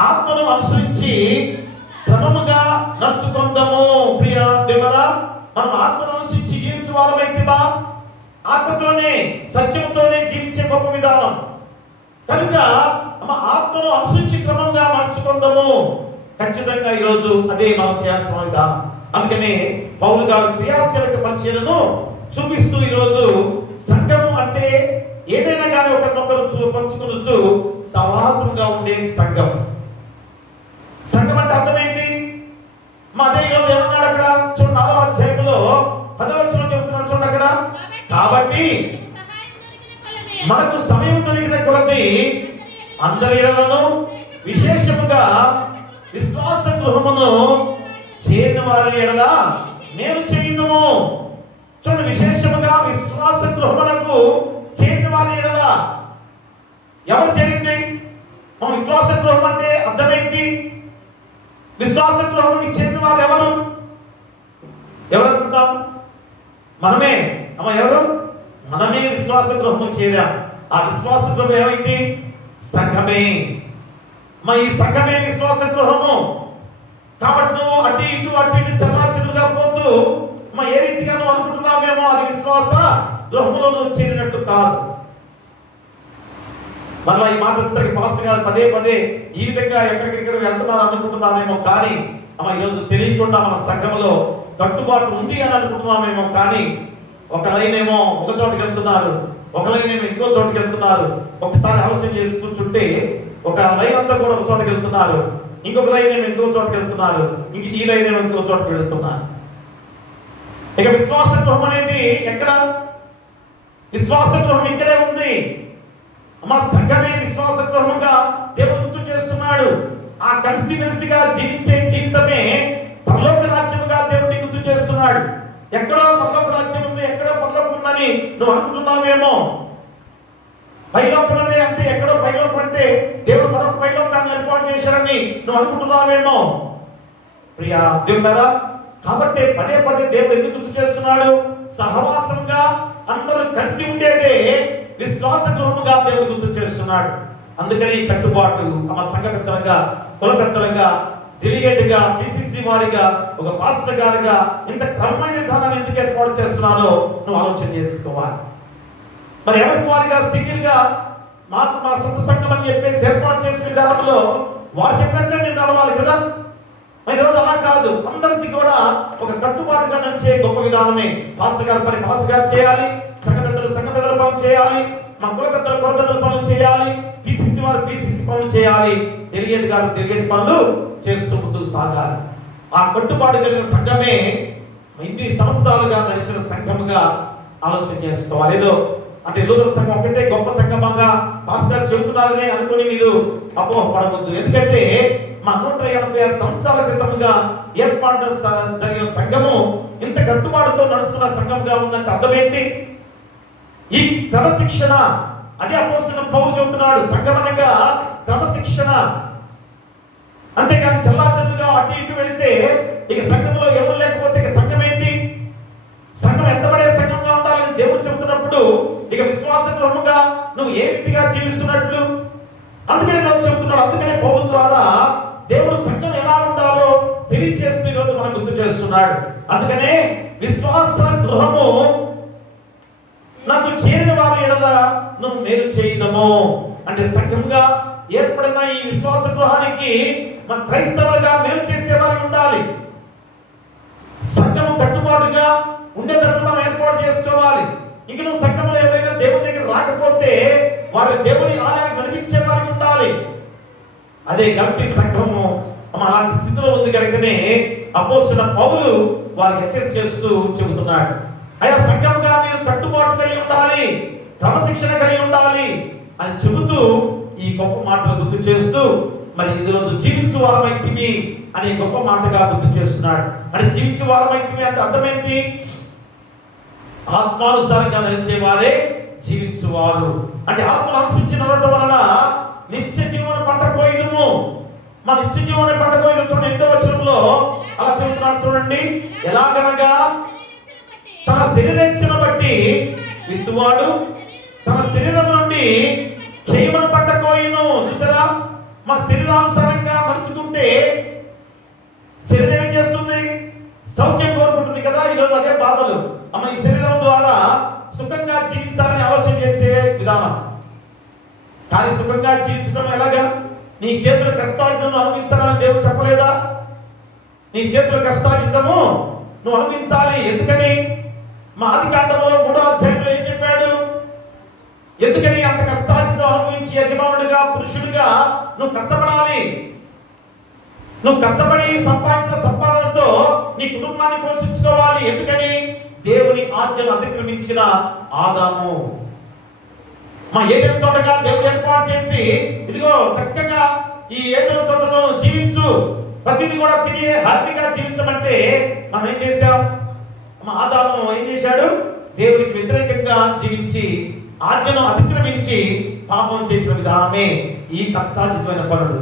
ఆత్మను అనుసరించి క్రమముగా నడుచుకుందాము. ప్రియ దేవుడా, మనం ఆత్మను అనుసరించి జీవించు వారమైతిమా, ఆత్మతోనే సత్యంతోనే జీవించే గొప్ప విధానం కనుక ఆత్మను అనుసరించి క్రమంగా నడుచుకుందాము. ఖచ్చితంగా ఈరోజు అదే మనం చేయాల్సిన విధానం. అందుకనే పౌలు గారు క్రియాశీలక పరిచర్యను చూపిస్తూ ఈరోజు సంఘము అంటే ఏదైనా కానీ ఒకరినొకరు పంచుకొనొచ్చు సహవాసంగా ఉండే సంఘం. సంఘం అంటే అర్థమేంటి? అదే ఈరోజు ఏమన్నాడు అక్కడ చూడండి, 4వ అధ్యాయంలో 10వ వచనం చెబుతున్నాడు చూడండి అక్కడ. కాబట్టి మనకు సమయం దొరికిన కొలది అందరి ఎడలను విశేషముగా విశ్వాస గృహమును చేరిన వారి ఎడల నేను చేయుదుము. చూడండి, విశేషముగా విశ్వాస గృహమునకు చేరిన వారి ఎడల ఎవరు చేరింది? విశ్వాస గృహం అంటే అర్థమేంటి? విశ్వాస గృహానికి చేరిన వారు ఎవరు? ఎవరనుకుంటాం? మనమే. ఎవరు? మనమే విశ్వాస గృహము చేరాం. ఆ విశ్వాస గృహం ఏమైంది? సంఘమే. ఈ సంఘమే విశ్వాస గృహము. కాబట్టి నువ్వు అటు ఇటు చల్లాచెదురుగా పోతూ ఏ రీతిగా నువ్వు అనుకుంటున్నావేమో అది విశ్వాస గృహములో నువ్వు చేరినట్టు కాదు. మళ్ళీ ఈ మాట వచ్చేసరికి పాస్టర్ గారు పదే పదే ఈ విధంగా ఎక్కడికెక్కడ వెళ్తున్నారు అనుకుంటున్నారేమో, కానీ ఈరోజు తెలియకుండా మన సంఘంలో కట్టుబాటు ఉంది అని అనుకుంటున్నామేమో, కానీ ఒక లైన్ ఏమో ఒక చోటుకి వెళ్తున్నారు, ఒక లైన్ ఏమో ఇంకో చోటుకి వెళ్తున్నారు. ఒకసారి ఆలోచన చేసి కూర్చుంటే ఒక లైన్ అంతా కూడా ఒక చోటుకి వెళ్తున్నారు, ఇంకొక లైన్ ఏమో ఇంకో చోటుకి వెళ్తున్నారు, ఈ లైన్ ఏమో ఇంకో చోటుకి వెళ్తున్నారు. ఇక విశ్వాస గృహం అనేది ఎక్కడ? విశ్వాస గృహం ఇక్కడే ఉంది. సంఘమే విశ్వాస గృహంగా దేవుడు గుర్తు చేస్తున్నాడు. ఆ కలిసి మెలిసిగా జీవించే జీవితమే పరలోక రాజ్యముగా దేవుడిని గుర్తు చేస్తున్నాడు. ఎక్కడో పరలోక రాజ్యం ఉంది, ఎక్కడో పరలోకం ఉందని నువ్వు అనుకుంటున్నావేమో. పైలోకం ఉంది అంటే ఎక్కడో పైలోకం అంటే దేవుడు మరొక పైలోకాన్ని ఏర్పాటు చేశాడని నువ్వు అనుకుంటున్నావేమో. ప్రియా దేవుడారా, కాబట్టి పదే పదే దేవుడు ఎందుకు గుర్తు చేస్తున్నాడు? సహవాసంగా అందరూ కలిసి ఉండేదే విశ్వాస గృహముగా దేవుడు గుర్తు చేస్తున్నాడు. అందుకని ఈ కట్టుబాటు సంఘ పెద్దలుగా, కుల పెద్దలుగా, డెలిగేట్ గా, పిసిసి వారిగా, ఒక పాస్టర్ గారుగా ఇంత క్రమమైన విధానాన్ని ఎందుకు ఏర్పాటు చేస్తున్నానో నువ్వు ఆలోచన చేసుకోవాలి. మరి ఎవరికి వారిగా సింగిల్ గా మా సొంత సంఘం అని చెప్పేసి ఏర్పాటు చేసిన విధానంలో వారు చెప్పినట్టే నేను నడవాలి కదా. మరి ఈరోజు అలా కాదు, అందరికీ కూడా ఒక కట్టుబాటుగా నడిచే గొప్ప విధానమే. పాస్టర్ గారి పని పాస్టర్ గారు చేయాలి, సంఘ పెద్దల పనులు చేయాలి, మా కుల పెద్దల పనులు చేయాలి, పిసిసి వారు పిసిసి పనులు చేయాలి, డెలిగేట్ గారు డెలిగేట్ పనులు చేస్తూ ముందుకు సాగాలి. ఆ కట్టుబాటు కలిగిన సంఘమే ఇన్ని సంవత్సరాలుగా నడిచిన సంఘముగా ఆలోచన చేసుకోవాలి. ఏదో అంటే లూథరన్ సంఘం ఒకటే గొప్ప సంఘంగా పాస్టర్ చెబుతున్నారని అనుకుని మీరు అపోహపడవద్దు. ఎందుకంటే మా 186 సంవత్సరాల క్రితముగా ఏర్పాటు జరిగిన సంఘము ఇంత కట్టుబాటుతో నడుస్తున్న సంఘంగా ఉందంటే అర్థమేంటి? ఈ క్రమశిక్షణ, అదే అపోస్తలుడైన పౌలు చెబుతున్నాడు, సంఘం అనగా క్రమశిక్షణ. అంతేకాని చల్లాచెదురుగా అటు ఇటు వెళితే ఇక సంఘంలో ఎవరు లేకపోతే ఇక సంఘం ఏంటి? సంఘం ఎంతబడే సంఘంగా ఉండాలని దేవుడు చెబుతున్నప్పుడు ఇక విశ్వాస గృహముగా నువ్వు ఏ రీతిగా జీవిస్తున్నట్లు అందుకనే నువ్వు చెబుతున్నాడు. అందుకనే పౌలు ద్వారా దేవుడు సంఘం ఎలా ఉండాలో తెలియజేస్తూ ఈరోజు మనం గుర్తు చేస్తున్నాడు. అందుకనే విశ్వాస గృహము నాకు చేరిన వారి ఎడల నువ్వు మేలు చేయదము అంటే సంఘంగా ఏర్పడిన ఈ విశ్వాస గృహానికి మన క్రైస్తవులుగా మేలు చేసేవారు ఉండాలి. సంఘము కట్టుబాటుగా ఉండేటట్టు మనం ఏర్పాటు చేసుకోవాలి. ఇంక నువ్వు సంఘంలో ఎవరైనా దేవుని దగ్గర రాకపోతే వారి దేవుని ఆలయాన్ని నడిపించే వారికి ఉండాలి. అదే గలతీ సంఘము అలాంటి స్థితిలో ఉంది కనుకనే అపోస్తలుడైన పౌలు వారికి హెచ్చరిక చేస్తూ చెబుతున్నాడు, అయ్యా సంఘంగా మీరు కట్టుబాటు కలిగి ఉండాలి, క్రమశిక్షణ కలిగి ఉండాలి అని చెబుతూ ఈ గొప్ప మాటలు గుర్తు చేస్తూ మరి ఈరోజు జీవించు వారమైతిమి అనే గొప్ప మాటగా గుర్తు చేస్తున్నాడు. అంటే జీవించు వారమైతిమి అంటే అర్థమేంటి? ఆత్మానుసారంగా నడిచే వారే జీవించువారు. అంటే ఆత్మను అనుసరించిన వలన నిత్య జీవన పంట కోయిదుము. మా నిత్య జీవన పంట కోయిదు చూడండి 8వ వచనంలో అలా చెబుతున్నాడు చూడండి. ఎలాగనగా తన శరీరేచ్ఛను బట్టి విత్తువాడు తన శరీరం నుండి క్షేమను పంట కోయును. చూసారా, మా శరీరానుసారంగా నడుచుకుంటే శరీరం ఏం చేస్తుంది? సౌఖ్యం కోరుకుంటుంది కదా. ఈరోజు అదే బాధలు. అమ్మ ఈ శరీరం ద్వారా సుఖంగా జీవించాలని ఆలోచన చేసే విధానం. కానీ సుఖంగా జీవించడం ఎలాగా? నీ చేతుల కష్టార్జితం అనుభవించాలని దేవుడు చెప్పలేదా? నీ చేతుల కష్టార్జితము నువ్వు అనుభవించాలి. ఎందుకని? మా ఆదికాండంలో 3వ అధ్యాయంలో ఏం చెప్పాడు? ఎందుకని అంత కష్టార్జితం అనుభవించి యజమానుడిగా పురుషుడిగా నువ్వు కష్టపడాలి? నువ్వు కష్టపడి సంపాదించిన సంపాదనతో నీ కుటుంబాన్ని పోషించుకోవాలి. ఎందుకని? దేవుని ఆజ్ఞను అతిక్రమించిన ఆదాము. మా ఏదైనా తోటగా దేవుడు ఏర్పాటు చేసి ఇదిగో చక్కగా ఈ ఏదైనా తోటలో జీవించు, ప్రతిదీ కూడా తిరిగి హ్యాపీగా జీవించమంటే మనం ఏం చేశాం? మా ఆదాము ఏం చేశాడు? దేవుడికి వ్యతిరేకంగా జీవించి ఆజ్ఞను అతిక్రమించి పాపం చేసిన విధానమే ఈ కష్టార్జితమైన పనులు.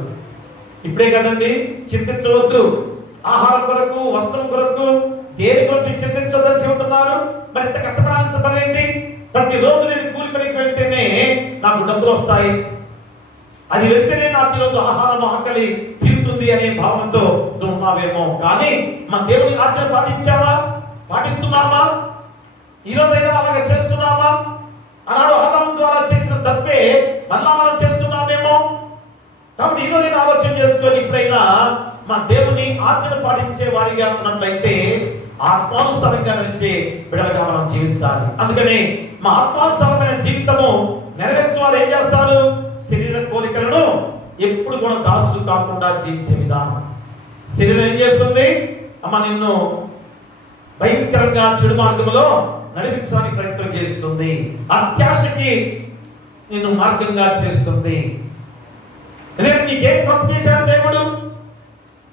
ఇప్పుడే కదండి, చింతించవద్దు, ఆహారం కొరకు వస్త్రం కొరకు దేని గురించి చింతించొద్దని చెబుతున్నారు. మరి ఇంత కష్టపడాల్సిన పని ఏంటి? ప్రతిరోజు నేను కూలి పనికి వెళ్తేనే నాకు డబ్బులు వస్తాయి, అది వెళ్తేనే నాకు ఈరోజు ఆహారం ఆకలి తీరుతుంది అనే భావనతో నువ్వు ఉన్నావేమో. కానీ మన దేవుని ఆజ్ఞను పాటించావా? పాటిస్తున్నామా? ఈరోజైనా అలాగే చేస్తున్నామా? అన్నాడు ఆదాము ద్వారా చేసిన తప్పే మళ్ళా మనం చేస్తున్నామేమో. కాబట్టి ఈరోజు ఆలోచన చేసుకొని ఇప్పుడైనా మా దేవుని ఆజ్ఞను పాటించే వారిగా ఉన్నట్లయితే ఆత్మానుసారంగా నడిచే బిడ్డలుగా మనం జీవించాలి. అందుకనే మా ఆత్మానుసారమైన జీవితము నెరవేర్చే వారు ఏం చేస్తారు? శరీర కోరికలను ఎప్పుడు కూడా దాసులు కాకుండా జీవించే విధానం. శరీరం ఏం చేస్తుంది? అమ్మ నిన్ను భయంకరంగా చెడు మార్గంలో నడిపించడానికి ప్రయత్నం చేస్తుంది, అత్యాశకి నిన్ను మార్గంగా చేస్తుంది. నీకేం కొత్త చేశాడు దేవుడు?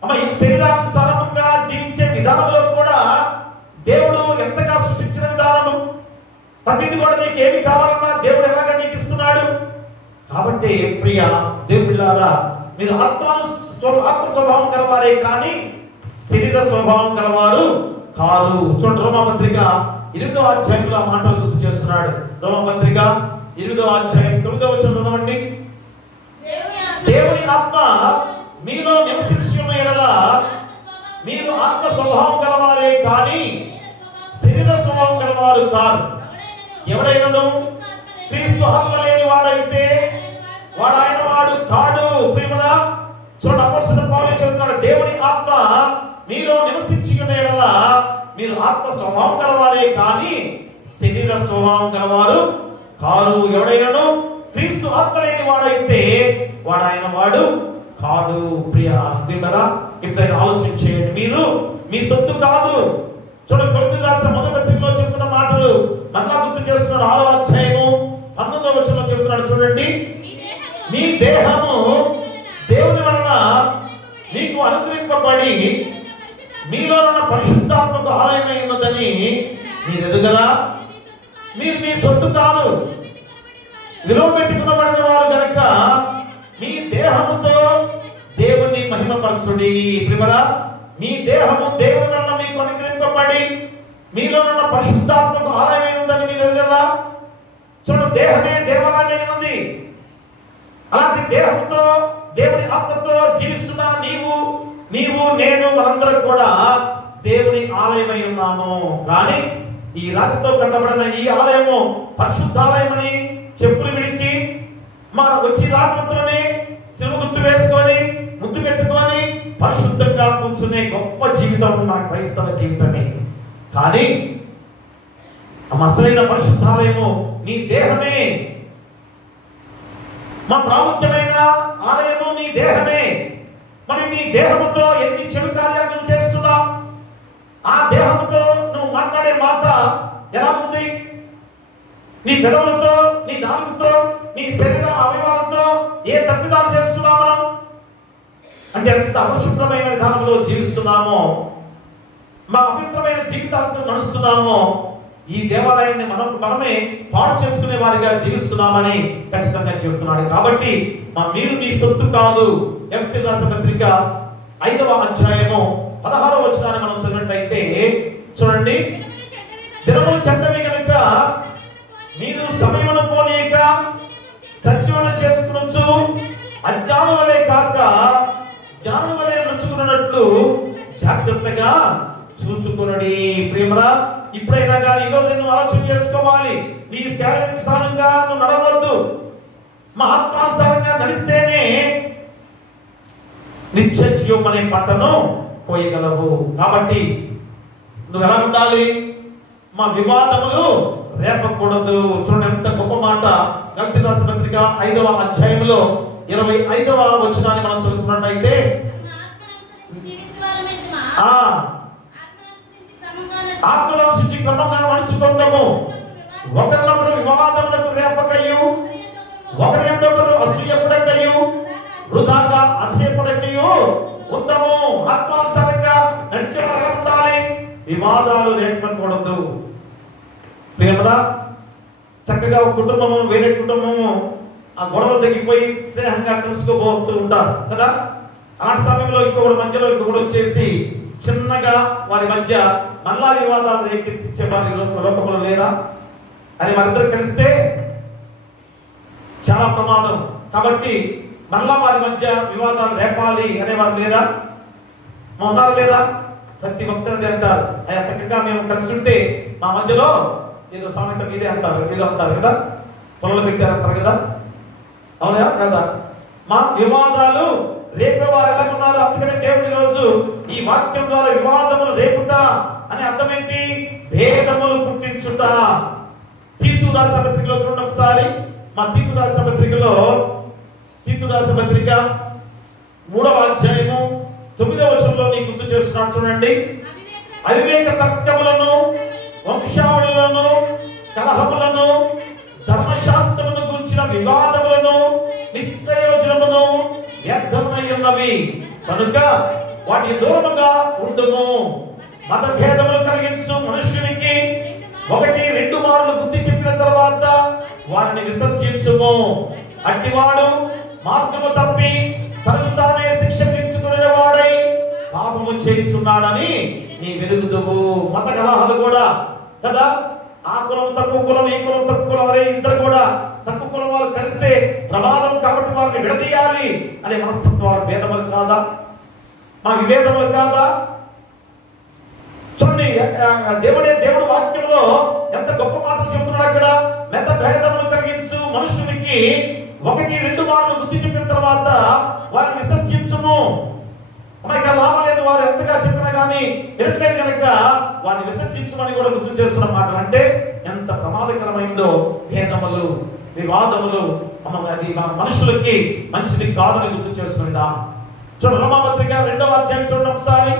అమ్మ ఈ శరీరానుసారంగా జీవించే విధానంలో కూడా దేవుడు ఎంతగా సృష్టించిన విధానము, ప్రతిదీ కూడా నీకు ఏమి కావాలన్నా దేవుడు ఎలాగా నీకు ఇస్తున్నాడు. కాబట్టి ప్రియ దేవుళ్ళారా, మీరు ఆత్మ స్వభావం గలవారే కానీ శరీర స్వభావం గలవారు కారు. చూడండి, రోమపత్రిక 8వ అధ్యాయంలో ఆ మాటలు గుర్తు చేస్తున్నాడు. రోమపత్రిక 8వ అధ్యాయం 9వ వచనం చదవండి. దేవుని ఆత్మ మీలో నివసించి ఉన్న యెడల మీరు ఆత్మ స్వభావం గలవారే కానీ శరీర స్వభావం గలవారు కారు. ఎవడైనను క్రీస్తు ఆత్మ లేని వాడైతే వాడు ఆయన వాడు కాడు. ప్రియమురా, చూడండి, అపోస్తలుడైన పౌలు చెబుతున్నాడు, దేవుని ఆత్మ మీలో నివసించి ఉన్న యెడల మీరు ఆత్మ స్వభావం గలవారే కానీ శరీర స్వభావం గలవారు కారు. ఎవడైనను క్రీస్తు ఆత్మ లేని వాడైతే వాడు ఆయన వాడు కాడు. ప్రియ కదా, ఎప్పుడైనా ఆలోచన చేయండి. మీరు మీ సొత్తు కాదు. చూడండి, కొరింథీయులకు రాసిన మొదటి పత్రికలో చెప్తున్న మాటలు మళ్ళా గుర్తు చేస్తున్నాడు. 6వ అధ్యాయము 19వ వచనంలో చెప్తున్నాడు. చూడండి, మీ దేహము దేవుని వలన మీకు అనుగ్రహింపబడి మీలో ఉన్న పరిశుద్ధాత్మకు ఆలయమై ఉన్నదని మీరు ఎదుగరా. మీరు మీ సొత్తు కాదు, విలువ పెట్టుకునబడిన వారు కనుక మీ దేహముతో దేవుని మహిమపరచుడి. ప్రియరా, మీ దేహము దేవుని వలన మీకు అనుగ్రహింపబడి మీలో ఉన్న పరిశుద్ధాత్మకు ఆలయమై ఉందని మీరు ఎదుగరా. చూడండి, దేహమే దేవాలయం ఉన్నది. అలాంటి దేహంతో దేవుని ఆత్మతో జీవిస్తున్న నీవు నేను మనందరం కూడా దేవుని ఆలయమై ఉన్నాము. కానీ ఈ రాతితో కట్టబడిన ఈ ఆలయము పరిశుద్ధాలయమని చెప్పులు విడిచి మనం వచ్చి రాత్రులనే శివ గుర్తు వేసుకొని ముద్దు పెట్టుకొని పరిశుద్ధంగా కూర్చునే గొప్ప జీవితం మన క్రైస్తవ జీవితమే. కానీ అసలైన పరిశుద్ధాలయము నీ దేహమే. మా ప్రాముఖ్యమైన ఆలయము నీ దేహమే. మరి నీ దేహముతో ఎన్ని చెడు కార్యాలు నువ్వు చేస్తున్నావు? ఆ దేహముతో నువ్వు మాట్లాడే మాట ఎలా ఉంది? నీ పెదవులతో, నీ నాలుగుతో, నీ శరీర అవయవాలతో ఏ తప్పిదాలు చేస్తున్నావు మనం? అంటే ఎంత అపరిశుభ్రమైన విధానంలో జీవిస్తున్నామో, మా అపవిత్రమైన జీవితాలతో నడుస్తున్నామో ఈ దేవాలయాన్ని మనమే పాడు చేసుకునే వారిగా జీవిస్తున్నామని ఖచ్చితంగా చెబుతున్నాడు. కాబట్టి మీరు మీ సొత్తు కాదు. ఎఫెసీయుల రాసిన పత్రిక 5వ అధ్యాయము 16వ వచనాన్ని మనం చదివినట్లయితే చూడండి, దినములు చెడ్డవి కనుక మీరు సమయమును పోనీయక సత్యమును చేసుకునొచ్చు, అజ్ఞానుల వలె కాక జ్ఞానుల వలె నడుచుకున్నట్లు జాగ్రత్తగా చూచుకొనుడి. ప్రేమరా, ఇప్పుడైనా కానీ ఈరోజు నువ్వు ఆలోచన చేసుకోవాలి. నీ శారీరకానుసారంగా నువ్వు నడవద్దు. మా ఆత్మానుసారంగా నడిస్తేనే నిత్య జీవం అనే పంటను కోయగలవు. కాబట్టి నువ్వు ఎలా ఉండాలి? మా వివాదములు రేపకూడదు. చూడండి ఎంత గొప్ప మాట. గలతీయుల రాసిన పత్రిక 5వ అధ్యాయంలో 25వ వచనాన్ని మనం చదువుకున్నట్లయితే, ఆత్మనుసరించి క్రమంగా నడుచుకుంటాము, ఒకరినొకరు వివాదములకు రేపకయు, ఒకరి యందొకరు అసూయపడకయు, వృధాగా అతిశయపడకయు ఉండము. ఆత్మానుసారంగా నడిచేవారుగా ఉండాలి. వివాదాలు లేకపోకూడదు. ప్రేమరా, చక్కగా ఒక కుటుంబము వేరే కుటుంబము ఆ గొడవలు తగ్గిపోయి స్నేహంగా కలుసుకోబోతూ ఉంటారు కదా. అలాంటి సమయంలో ఇంకొకటి మధ్యలో ఇంకొకటి వచ్చేసి చిన్నగా వారి మధ్య మళ్ళా వివాదాలు రేకెత్తించే వారి లోకంలో లేరా? అని వారిద్దరు కలిస్తే చాలా ప్రమాదం. కాబట్టి మళ్ళా వారి మధ్య వివాదాలు రేపాలి అనేవారు లేరా? ఉన్నారు లేదా? ప్రతి ఒక్కరిది అంటారు, అయ్యా చక్కగా మేము కలిసి ఉంటే మా మధ్యలో ఏదో సామెత మీదే అంటారు, ఏదో అంటారు కదా, పొలలు పెట్టారంటారు కదా, అవునా కదా? మా వివాదాలు రేపేవారు ఎలా ఉన్నారు? అందుకనే దేవుడి రోజు ఈ వాక్యం ద్వారా వివాదములు రేపుట అని అర్థం ఏంటి? భేదములు పుట్టించుట. తీతు రాసిన పత్రికలో చూడండి ఒకసారి. మా తీతు రాసిన పత్రికలో, తీతు రాసిన పత్రిక 3వ అధ్యాయము 9వ వచనంలో నీకు గుర్తు చేస్తున్నాను చూడండి. అవివేక తర్కములను, వంశావళులను, కలహములను, ధర్మశాస్త్రమును గురించిన వివాదములను, నిష్ప్రయోజనమును వ్యర్థమునయున్నవి కనుక వాటి దూరముగా ఉండుము. మతభేదములు కలిగించు మనుష్యునికి 1-2 మార్లు బుద్ధి చెప్పిన తర్వాత వారిని విసర్జించుము. అట్టివాడు మార్గము తప్పి తనకు తానే శిక్ష విధించుకునే వాడై పాపము చేయుచున్నాడని నీ వెలుగుదువు. మత కలహాలు కూడా కదా, ఆ కులం తక్కువ కులం, ఈ కులం తక్కువ కులం, అరే ఇద్దరు కూడా తక్కువ కులం వాళ్ళు కలిస్తే ప్రమాదం, కాబట్టి వారిని విడదీయాలి అనే మనస్తత్వాలు భేదములు కాదా? మా విభేదములు కాదా? చూడండి, దేవుడు వాక్యంలో ఎంత గొప్ప మాటలు చెబుతున్నాడు అక్కడ. మెత్త భేదములు కలిగించు మనుషునికి 1-2 మార్లు బుద్ధి చెప్పిన తర్వాత వారిని విసర్జించుము. మనకి లాభం లేదు, వారు ఎంతగా చెప్పినా కానీ వినట్లేదు కనుక వారిని విసర్జించమని కూడా గుర్తు చేస్తున్న మాటలు. అంటే ఎంత ప్రమాదకరమైందో భేదములు, వివాదములు. అది మన మనుషులకి మంచిది కాదని గుర్తు చేస్తున్నా. చూడండి, రోమాపత్రిక 2వ అధ్యాయం చూడండి ఒకసారి.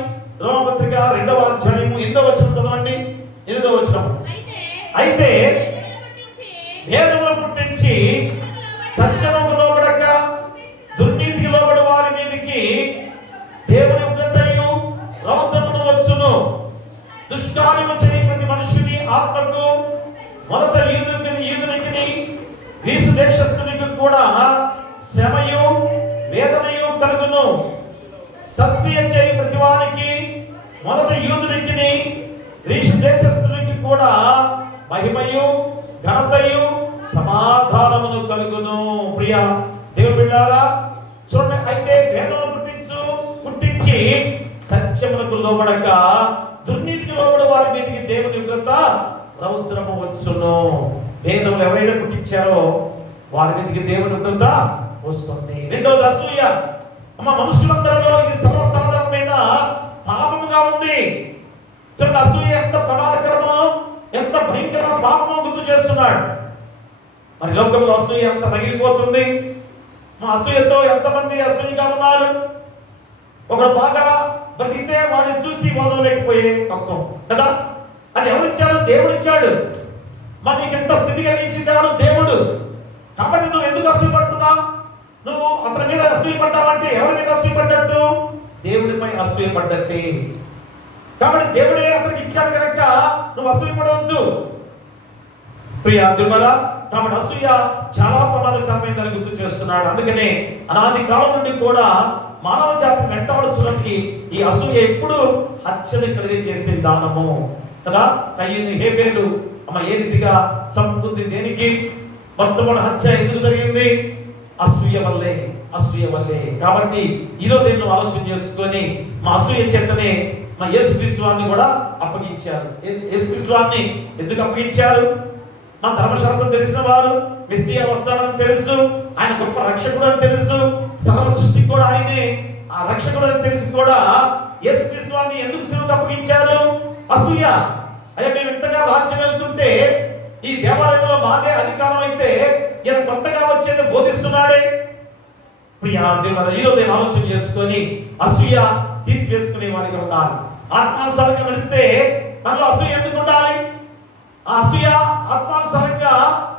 రోమాపత్రిక 2వ అధ్యాయం 8వ వచనం చదవండి. 8వ వచనం. అయితే భేదములు పుట్టించి సత్యముకు లోబడక దుర్నీతికి లోబడి వారి మీదకి దేవుని ఉగ్రతయు రౌద్రమును వచ్చును. దుష్కార్యము చేయ ప్రతి మనుషుని ఆత్మకు మొదట యూదునికి గ్రీసు దేశస్థునికి కూడా శ్రమయు వేదనయు కలుగును. సత్క్రియ చేయ ప్రతి వారికి మొదట యూదునికి గ్రీసు దేశస్థునికి కూడా మహిమయు ఘనతయు సమాధానమును కలుగును. ప్రియ దేవుని బిడ్డలారా చూడండి, అయితే భేదమును పుట్టించి సత్యమునకు లోబడక దుర్నీతికి లోబడి వారి మీదకి దేవుని ఉగ్రత రౌద్రము వచ్చును. భేదములు ఎవరైనా పుట్టించారో వారి మీదకి దేవుని ఉగ్రత వస్తుంది. రెండవది అసూయ. మనుషులందరిలో ఇది సర్వసాధారణమైన పాపముగా ఉంది. చూడండి, అసూయ ఎంత ప్రమాదకరమో, ఎంత భయంకరమైన పాపమో గుర్తు చేస్తున్నాడు. మరి లోకంలో అసూయ ఎంత రగిలిపోతుంది. మా అసూయతో ఎంతమంది అసూయగా ఉన్నారు. ఒకడు బాగా బతికితే వాడిని చూసి వదలలేకపోయే తత్వం కదా. అది ఎవరిచ్చారు? దేవుడు ఇచ్చాడు. మరి నీకు ఎంత స్థితి కలిగించిందేవాడు దేవుడు. కాబట్టి నువ్వు ఎందుకు అసూయపడుతున్నావు? నువ్వు అతని మీద అసూయపడ్డావంటే ఎవరి మీద అసూయపడ్డట్టు? దేవుడిపై అసూయపడ్డట్టే. కాబట్టి దేవుడే అతనికి ఇచ్చాడు కనుక నువ్వు అసూయపడవద్దు. ప్రియ దుర్మల కాబట్టి అసూయ చాలా ప్రమాదకరమైనదని గుర్తు చేస్తున్నాడు. అందుకనే అనాది కాలం నుండి కూడా మానవ జాతి వెంటాడుతున్నది ఈ అసూయ ఎప్పుడు హత్యని కలిగి చేసే దానము కదా. కయ్యని హేబేలు ఏ రీతిగా చంపుకుంది? దేనికి? మొట్టమొదటి హత్య ఎందుకు జరిగింది? అసూయ వల్లే. అసూయ వల్లే. కాబట్టి ఈరోజు నేను ఆలోచన చేసుకొని మా అసూయ చేతనే మా యేసుక్రీస్తు వారిని కూడా అప్పగించారు. యేసుక్రీస్తు వారిని ఎందుకు అప్పగించారు? మన ధర్మశాస్త్రం తెలిసిన వారు, మెస్సియా వస్తాడని తెలుసు, ఆయన గొప్ప రక్షకుడు అని తెలుసు, సర్వ సృష్టికి కూడా ఆయనే ఆ రక్షకుడు అని తెలిసి కూడా యేసుక్రీస్తు వారిని ఎందుకు సిలువకు అప్పగించారు? అసూయ. అయ్యా మేము ఇంతగా రాజ్యం వెళ్తుంటే ఈ దేవాలయంలో మాదే అధికారం అయితే ఈయన కొత్తగా వచ్చేది బోధిస్తున్నాడే. ప్రియా దేవుడు ఈరోజు ఆలోచన చేసుకొని అసూయ తీసివేసుకునే వారిగా ఉండాలి. ఆత్మానుసారంగా నడిస్తే మనలో అసూయ ఎందుకు ఉండాలి? ఆ అసూయ ఆత్మానుసారంగా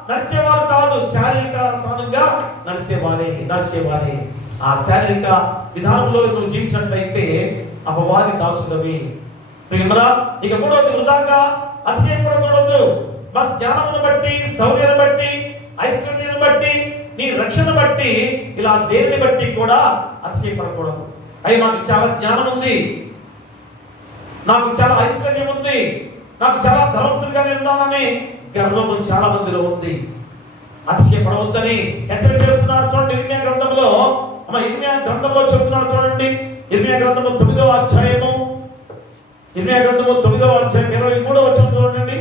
నడిచేవారు కాదు, శారీరకంగా నడిచేవారే. ఆ శారీరక విధానంలో నువ్వు జీవించినట్లయితే అపవాది దాసులవి. ప్రియమరా ఇక మూడవది వృధాగా అతిశయపడకూడదు. మన జ్ఞానమును బట్టి, శౌర్యాన్ని బట్టి, ఐశ్వర్యాన్ని బట్టి, నీ రక్షణ బట్టి, ఇలా దేనిని బట్టి కూడా అతిశయపడకూడదు. అయ్యి నాకు చాలా జ్ఞానం ఉంది, నాకు చాలా ఐశ్వర్యం ఉంది, నాకు చాలా ధనవంతుడిగా ఉన్నానని గర్వము చాలా మందిలో ఉంది. అతిశయపడవద్దని హెచ్చరిక చేస్తున్నాడు. చూడండి ఇర్మియా గ్రంథంలో చెప్తున్నాడు. చూడండి ఇర్మియా గ్రంథము 9వ అధ్యాయము, ఇర్మియా గ్రంథము 9వ అధ్యాయం 23వ వచనం చూడండి.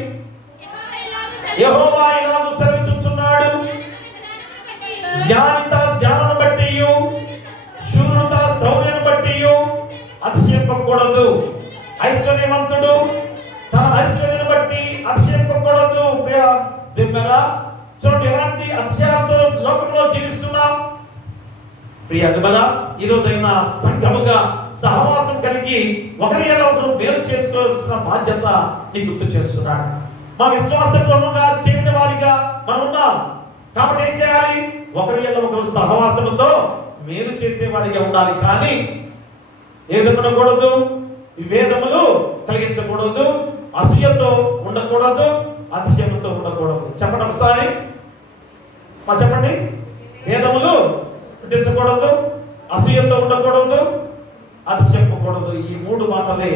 యెహోవా ఇలాగు సెలవిస్తున్నాడు, జ్ఞాని తన జ్ఞానమును బట్టి, శూరుడు తన శౌర్యాన్ని బట్టి అతిశయింపకూడదు. ఐశ్వర్యవంతుడు తన ఐశ్వర్యాన్ని బట్టి అతిశయింపకూడదు. చూడండి ఎలాంటి అతిశయాలతో లోకంలో జీవిస్తున్నాం. ప్రియ దుర్మల ఈరోజైనా సంఘముగా సహవాసం కలిగి ఒకరి ఒకరు మేలు చేసుకోవాల్సిన బాధ్యత నీ గుర్తు చేస్తున్నాడు. మా విశ్వాసంగా చేరిన వారిగా మనం ఉన్నాం కాబట్టి ఏం చేయాలి? ఒకరి ఒకరు సహవాసంతో మేలు చేసేవారిగా ఉండాలి. కానీ ఏదమనకూడదు, విభేదములు కలిగించకూడదు, అసూయతో ఉండకూడదు, అతిశయంతో ఉండకూడదు. చెప్పండి ఒకసారి, చెప్పండి. భేదములు పుట్టించకూడదు, అసూయతో ఉండకూడదు, అతిశయపకూడదు. ఈ మూడు మాటలే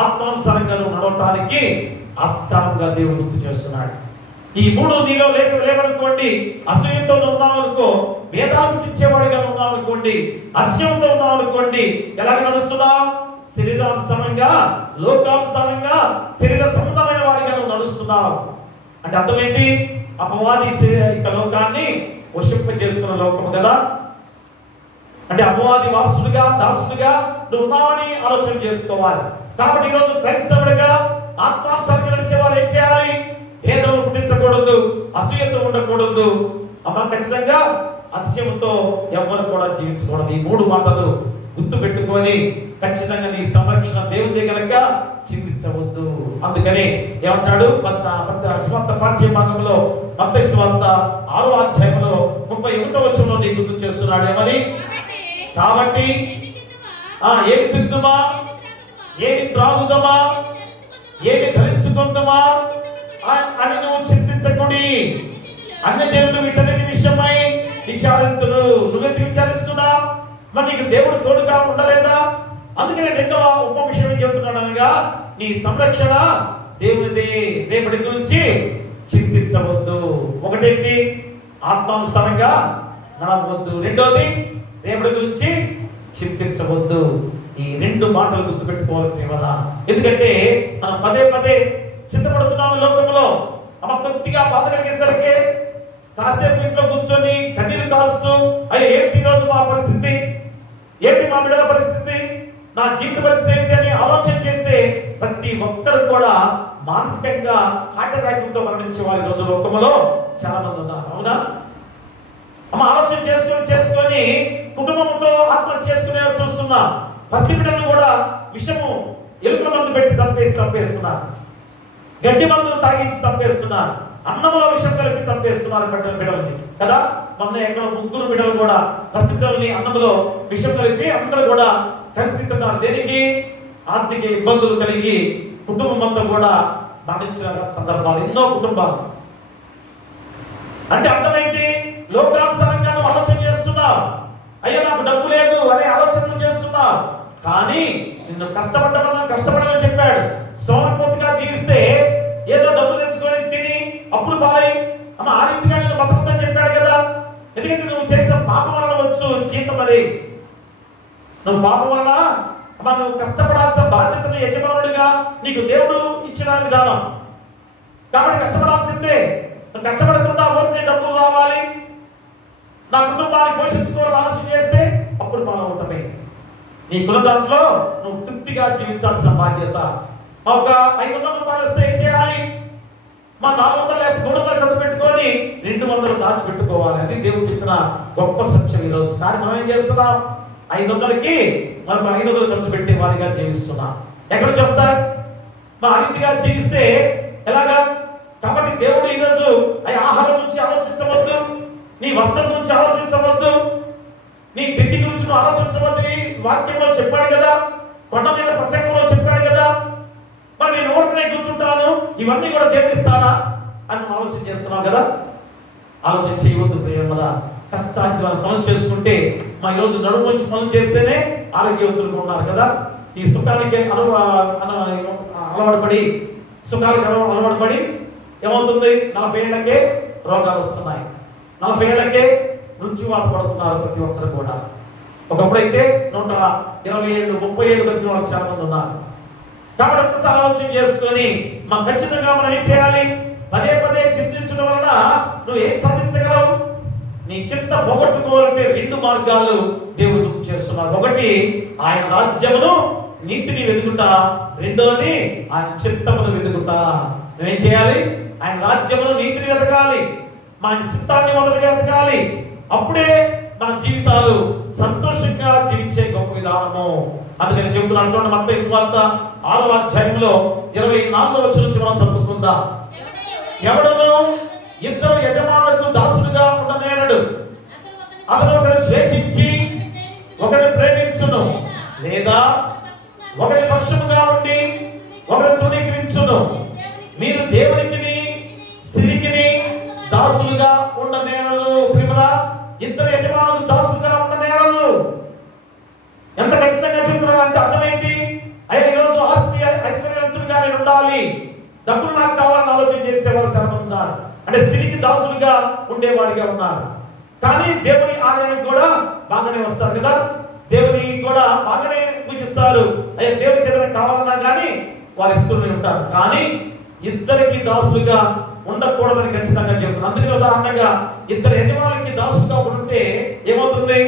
ఆత్మానుసారంగా నడవటానికి ఆస్కారంగా దేవుడు గుర్తు చేస్తున్నాడు. ఈ మూడు నీలో లేవనుకోండి, అసూయతో ఉన్నామనుకో, భేదాలు పుట్టించేవాడిగా ఉన్నామనుకోండి, అతిశయంతో ఉన్నామనుకోండి, ఎలాగ నడుస్తున్నావు? శరీరానుసారంగా, లోకానుసారంగా, శరీర సంబంధమైన వాడిగా నువ్వు నడుస్తున్నావు. అంటే అర్థం ఏంటి? అపవాది లోకాన్ని వశింప చేసుకున్న లోకము కదా. అంటే అపవాది వారసుడిగా, దాసుడిగా నువ్వు ఉన్నావని ఆలోచన చేసుకోవాలి. కాబట్టి ఈరోజు క్రైస్తవుడిగా ఆత్మానుసారంగా నడిచే వారు ఏం చేయాలి? భేదములు పుట్టించకూడదు, అసూయతో ఉండకూడదు, ఖచ్చితంగా అతిశయంతో ఎవరు కూడా జీవించకూడదు. ఈ మూడు మాటలు గుర్తు పెట్టుకొని ఖచ్చితంగా నీ సంరక్షణ దేవుని దగ్గరగా చింతించవద్దు. అందుకని ఏమంటాడు? సువార్త పాఠ్య భాగంలో మత్తయి సువార్త 6వ అధ్యాయంలో 31వ వచనంలో నీ గుర్తు చేస్తున్నాడు. ఏమని? కాబట్టి ఏమి తిందుమా, ఏమి త్రాగుదమా, ఏమి ధరించుకుందామా అని నువ్వు చింతించకుడి. అన్యజనులు వీటన్నిటి విషయమై విచారించును. నువ్వెందుకు విచారిస్తున్నా? మరి నీకు దేవుడు తోడుగా ఉండలేదా? అందుకని రెండవ ఉప విషయం చెబుతున్నాడు అనగా, నీ సంరక్షణ దేవునిదే, రేపటి గురించి చింతించవద్దు. ఒకటేంటి? ఆత్మానుసారంగా నడవద్దు. రెండోది రేపటి గురించి చింతించవద్దు. ఈ రెండు మాటలు గుర్తుపెట్టుకోవాలి కదా. ఎందుకంటే మనం పదే చింతపడుతున్నాము లోకంలో. కొద్దిగా బాధ కలిగేసరికి కాసేపు ఇంట్లో కూర్చొని కన్నీరు కాలుస్తూ, అయ్యో ఏంటి ఈరోజు మా పరిస్థితి, ఏంటి మా బిడ్డల పరిస్థితి, నా జీవిత పరిస్థితి ఏంటి అని ఆలోచన చేస్తే ప్రతి ఒక్కరు కూడా మానసికంగా హార్ట్ అటాక్తో మరణించే వారి రోజు లోకంలో చాలా మంది ఉన్నారు. అవునా? ఆలోచన చేసుకొని కుటుంబంతో ఆత్మహత్య చేసుకునే చూస్తున్నా. పసిబిడ్డలను కూడా విషము ఎలుకల మందు పెట్టి చంపేస్తున్నారు, గడ్డి మందులు తాగించి చంపేస్తున్నారు, అన్నంలో విషం కలిపి చంపేస్తున్నారు బిడ్డలని కదా. మొన్న ఎక్కడ 3 బిడ్డలు కూడా పసిపిల్లల్ని అన్నంలో విషం కలిపి అందరూ కూడా కలిసి తిన్నారు. దేనికి? ఆర్థిక ఇబ్బందులు కలిగి కుటుంబం అంతా కూడా మరణించిన సందర్భాలు ఎన్నో కుటుంబాలు. అంటే అర్థమైంది, లోకానుసారంగా నువ్వు ఆలోచన చేస్తున్నావు, అయ్యో నాకు డబ్బు లేదు అనే ఆలోచనలు చేస్తున్నావు. కానీ నిన్ను కష్టపడమని చెప్పాడు. సోమరిపోతుగా జీవిస్తే ఏదో డబ్బులు తెచ్చుకొని తిని అప్పుడు బాయ్ అమ్మ ఆ రీతిగా నేను బతకదని చెప్పాడు కదా. ఎందుకంటే నువ్వు చేసిన పాపం వలన వచ్చు జీతం. అది నువ్వు పాపం వలన అమ్మ నువ్వు కష్టపడాల్సిన బాధ్యతను యజమానుడిగా నీకు దేవుడు ఇచ్చిన విధానం కాబట్టి కష్టపడాల్సిందే. నువ్వు కష్టపడకుండా ఊరికి డబ్బులు రావాలి, నా కుటుంబాన్ని పోషించుకోవాలని ఆలోచన చేస్తే అప్పుడు మనం ఉంటామే. నీ కుల దాంట్లో నువ్వు తృప్తిగా జీవించాల్సిన బాధ్యత. ఒక 500 రూపాయలు వస్తే ఏం చేయాలి? మా 400 లేక 300 ఖర్చు పెట్టుకొని 200 దాచిపెట్టుకోవాలి. అది దేవుడు చెప్పిన గొప్ప సత్యం ఈరోజు. కానీ మనం ఏం చేస్తున్నాం? 500కి మనకు 500 ఖర్చు పెట్టే వారిగా జీవిస్తున్నాం. ఎక్కడి నుంచి వస్తారు? మా అతిథిగా జీవిస్తే ఎలాగా? కాబట్టి దేవుడు ఈరోజు ఆహారం నుంచి ఆలోచించవద్దు, నీ వస్త్రం గురించి ఆలోచించవద్దు, నీ తిండి గురించి నువ్వు ఆలోచించవద్దు. వాక్యంలో చెప్పాడు కదా, కొండ మీద ప్రసంగంలో చెప్పాడు కదా. మరి నేను ఓటనే కూర్చుంటాను, ఇవన్నీ కూడా దేవుడిస్తానా అని నువ్వు ఆలోచన చేస్తున్నావు కదా. ఆలోచన చేయవద్దు ప్రియమరా. కష్టాన్ని పనులు చేసుకుంటే మా ఈరోజు నడుము వచ్చి పనులు చేస్తేనే ఆరోగ్యవంతులుగా ఉన్నారు కదా. ఈ సుఖానికి అలవాటుపడి సుఖాలకు అలవాటుపడి ఏమవుతుంది? 40 ఏళ్లకే రోగాలు వస్తున్నాయి, 40 ఏళ్లకే మృత్యువాత పడుతున్నారు ప్రతి ఒక్కరు కూడా. ఒకప్పుడైతే 120 ఏళ్ళు 30 ఏళ్ళు బతికిన వాళ్ళు చాలా మంది ఉన్నారు. కాబట్టి ఒక్కసారి ఆలోచన చేసుకొని ఖచ్చితంగా మనం ఏం చేయాలి? పదే పదే చింతించడం వలన నువ్వు ఏం సాధించగలవు? నీ చింత పోగొట్టుకోవాలంటే 2 మార్గాలు దేవుడు గుర్తు చేస్తున్నారు. ఒకటి ఆయన రాజ్యమును నీతిని వెతుకుట, రెండోది ఆయన చిత్తమును వెతుకుట. నువ్వేం చేయాలి? ఆయన రాజ్యమును నీతిని వెతకాలి, మన చిత్తాన్ని మొదలుగా వెతకాలి. అప్పుడే మన జీవితాలు సంతోషంగా జీవించే గొప్ప విధానము. అందుకని చెబుతున్నాను చూడండి, మత్తయి సువార్త 6వ అధ్యాయంలో 24వ వచనం నుంచి మనం చదువుకుందాం. ఎవడును 2 యజమానులకు దాసుడుగా ఉండనేరడు, అతను ఒకరిని ద్వేషించి ఒకరిని ప్రేమించును, లేదా ఒకరి పక్షముగా ఉండి ఒకరిని తృణీకరించును. మీరు దేవునికి సిరికిని దాసులుగా ఉండనేరలు. ప్రియులారా, 2 యజమానులకు దాసులుగా ఉండనేరలు. ఎంత ఖచ్చితంగా చెబుతున్నారంటే అర్థం ఏంటి? అయ్యా ఈరోజు ఆస్తి ఐశ్వర్యవంతుడిగా నేను ఉండాలి, డబ్బులు నాకు కావాలని ఆలోచన చేసేవారు చాలా ఉన్నారు. అంటే స్త్రీకి దాసులుగా ఉండేవారిగా ఉన్నారు. కానీ దేవుని ఆలయానికి కూడా బాగానే వస్తారు కదా, దేవుని కూడా బాగానే పూజిస్తారు. అయ్యా దేవుడికి ఏదైనా కావాలన్నా కానీ వారు ఇస్తూనే ఉంటారు. కానీ ఇద్దరికి దాసులుగా ఉండకూడదని ఖచ్చితంగా చెబుతున్నారు. అందుకని ఉదాహరణగా 2 యజమానులకి దాసులుగా ఉంటే ఏమవుతుంది?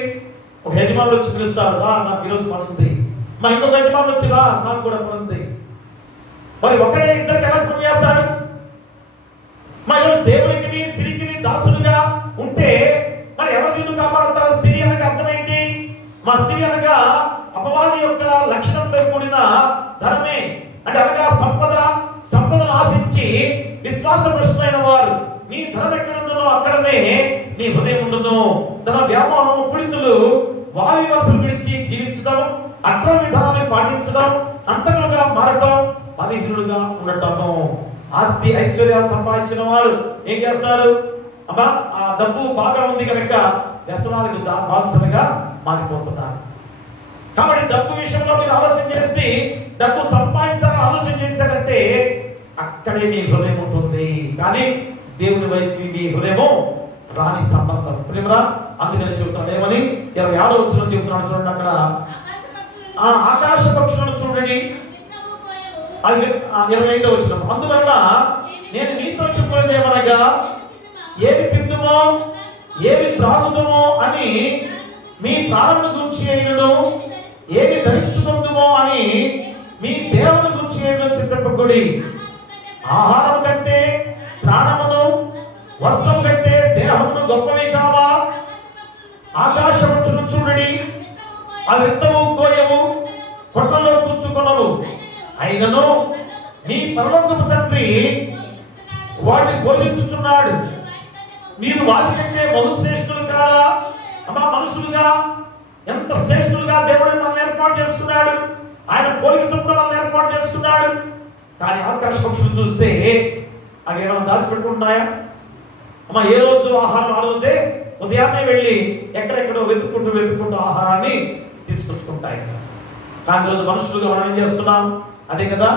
ఒక యజమానులు వచ్చి పిలుస్తారు, రా నాకు ఈరోజు పని ఉంది. ఇంకొక యజమానులు వచ్చి రా నాకు కూడా పని ఉంది. మరి ఒకడే ఇద్దరికి ఎలా పని చేస్తాడు? ఈరోజు దేవుడికి స్త్రీకి దాసులుగా ఉంటే మరి ఎవరు నిన్ను కాపాడుతారు? స్త్రీ అనగా అర్థం ఏంటి? స్త్రీ అనగా అపవాది యొక్క లక్షణంతో కూడిన ధనమే. అంటే అనగా సంపదను ఆశించి విశ్వాసభ్రష్టులైన వారు. నీ ధనం ఎక్కడుండునో అక్కడనే నీ హృదయం ఉండును. ధన వ్యామోహం పీడితులు వారి వస్తువులు విడిచి జీవించడం, అక్రమ విధానాన్ని పాటించడం, అంతకులుగా మారటం, బలహీనులుగా ఉండటము. ఆస్తి ఐశ్వర్యాలు సంపాదించిన వారు ఏం చేస్తారు? అమ్మా ఆ డబ్బు బాగా ఉంది కనుక వ్యసనాలకు బాధ్యతగా మారిపోతున్నారు. కాబట్టి డబ్బు విషయంలో మీరు ఆలోచన చేసి డబ్బు సంపాదించాలని ఆలోచన చేశారంటే అక్కడే మీ హృదయం ఉంటుంది. కానీ దేవుని వైపు మీ హృదయము రాని సంబంధం. ప్రేమరా, అందుకని చెబుతున్నాడు ఏమని 26వ వచనం చెబుతున్నాడు చూడండి. అక్కడ ఆకాశ పక్షులను చూడండి. 25వ వచనం, అందువల్ల నేను నీతో చెప్పేది ఏమనగా ఏమి తిందుమో ఏమి త్రాగుదుమో అని మీ ప్రాణమును గూర్చి అయినను, ఏమి ధరించుకుందుమో అని మీ దేవుని గూర్చి అయినను చింతింపకుడి. ఆహారం కంటే ప్రాణమును, వస్త్రం కంటే దేహమును గొప్పవి కావా? ఆకాశ పక్షులను చూడండి, అవి విత్తవు కోయవు, కొండలో కూర్చుకొనవు, అయినను మీ పరలోకపు తండ్రి వాటిని పోషించుచున్నాడు. మీరు వాటికంటే బహుశ్రేష్ఠులు కాదా? మనుషులుగా ఎంత శ్రేష్ఠులుగా దేవుడు మనల్ని ఏర్పాటు చేసుకున్నాడు. ఆయన పోలిక చొప్పున మనల్ని ఏర్పాటు చేసుకున్నాడు. కానీ ఆకాశ పక్షులు చూస్తే అవి ఏమైనా దాచిపెట్టుకుంటున్నాయా? అమ్మ ఏ రోజు ఆహారం ఆ రోజే ఉదయాన్నే వెళ్ళి ఎక్కడెక్కడో వెతుక్కుంటూ ఆహారాన్ని తీసుకొచ్చుకుంటాయి. కానీ రోజు మనుషులుగా మనం ఏం చేస్తున్నాం? అదే కదా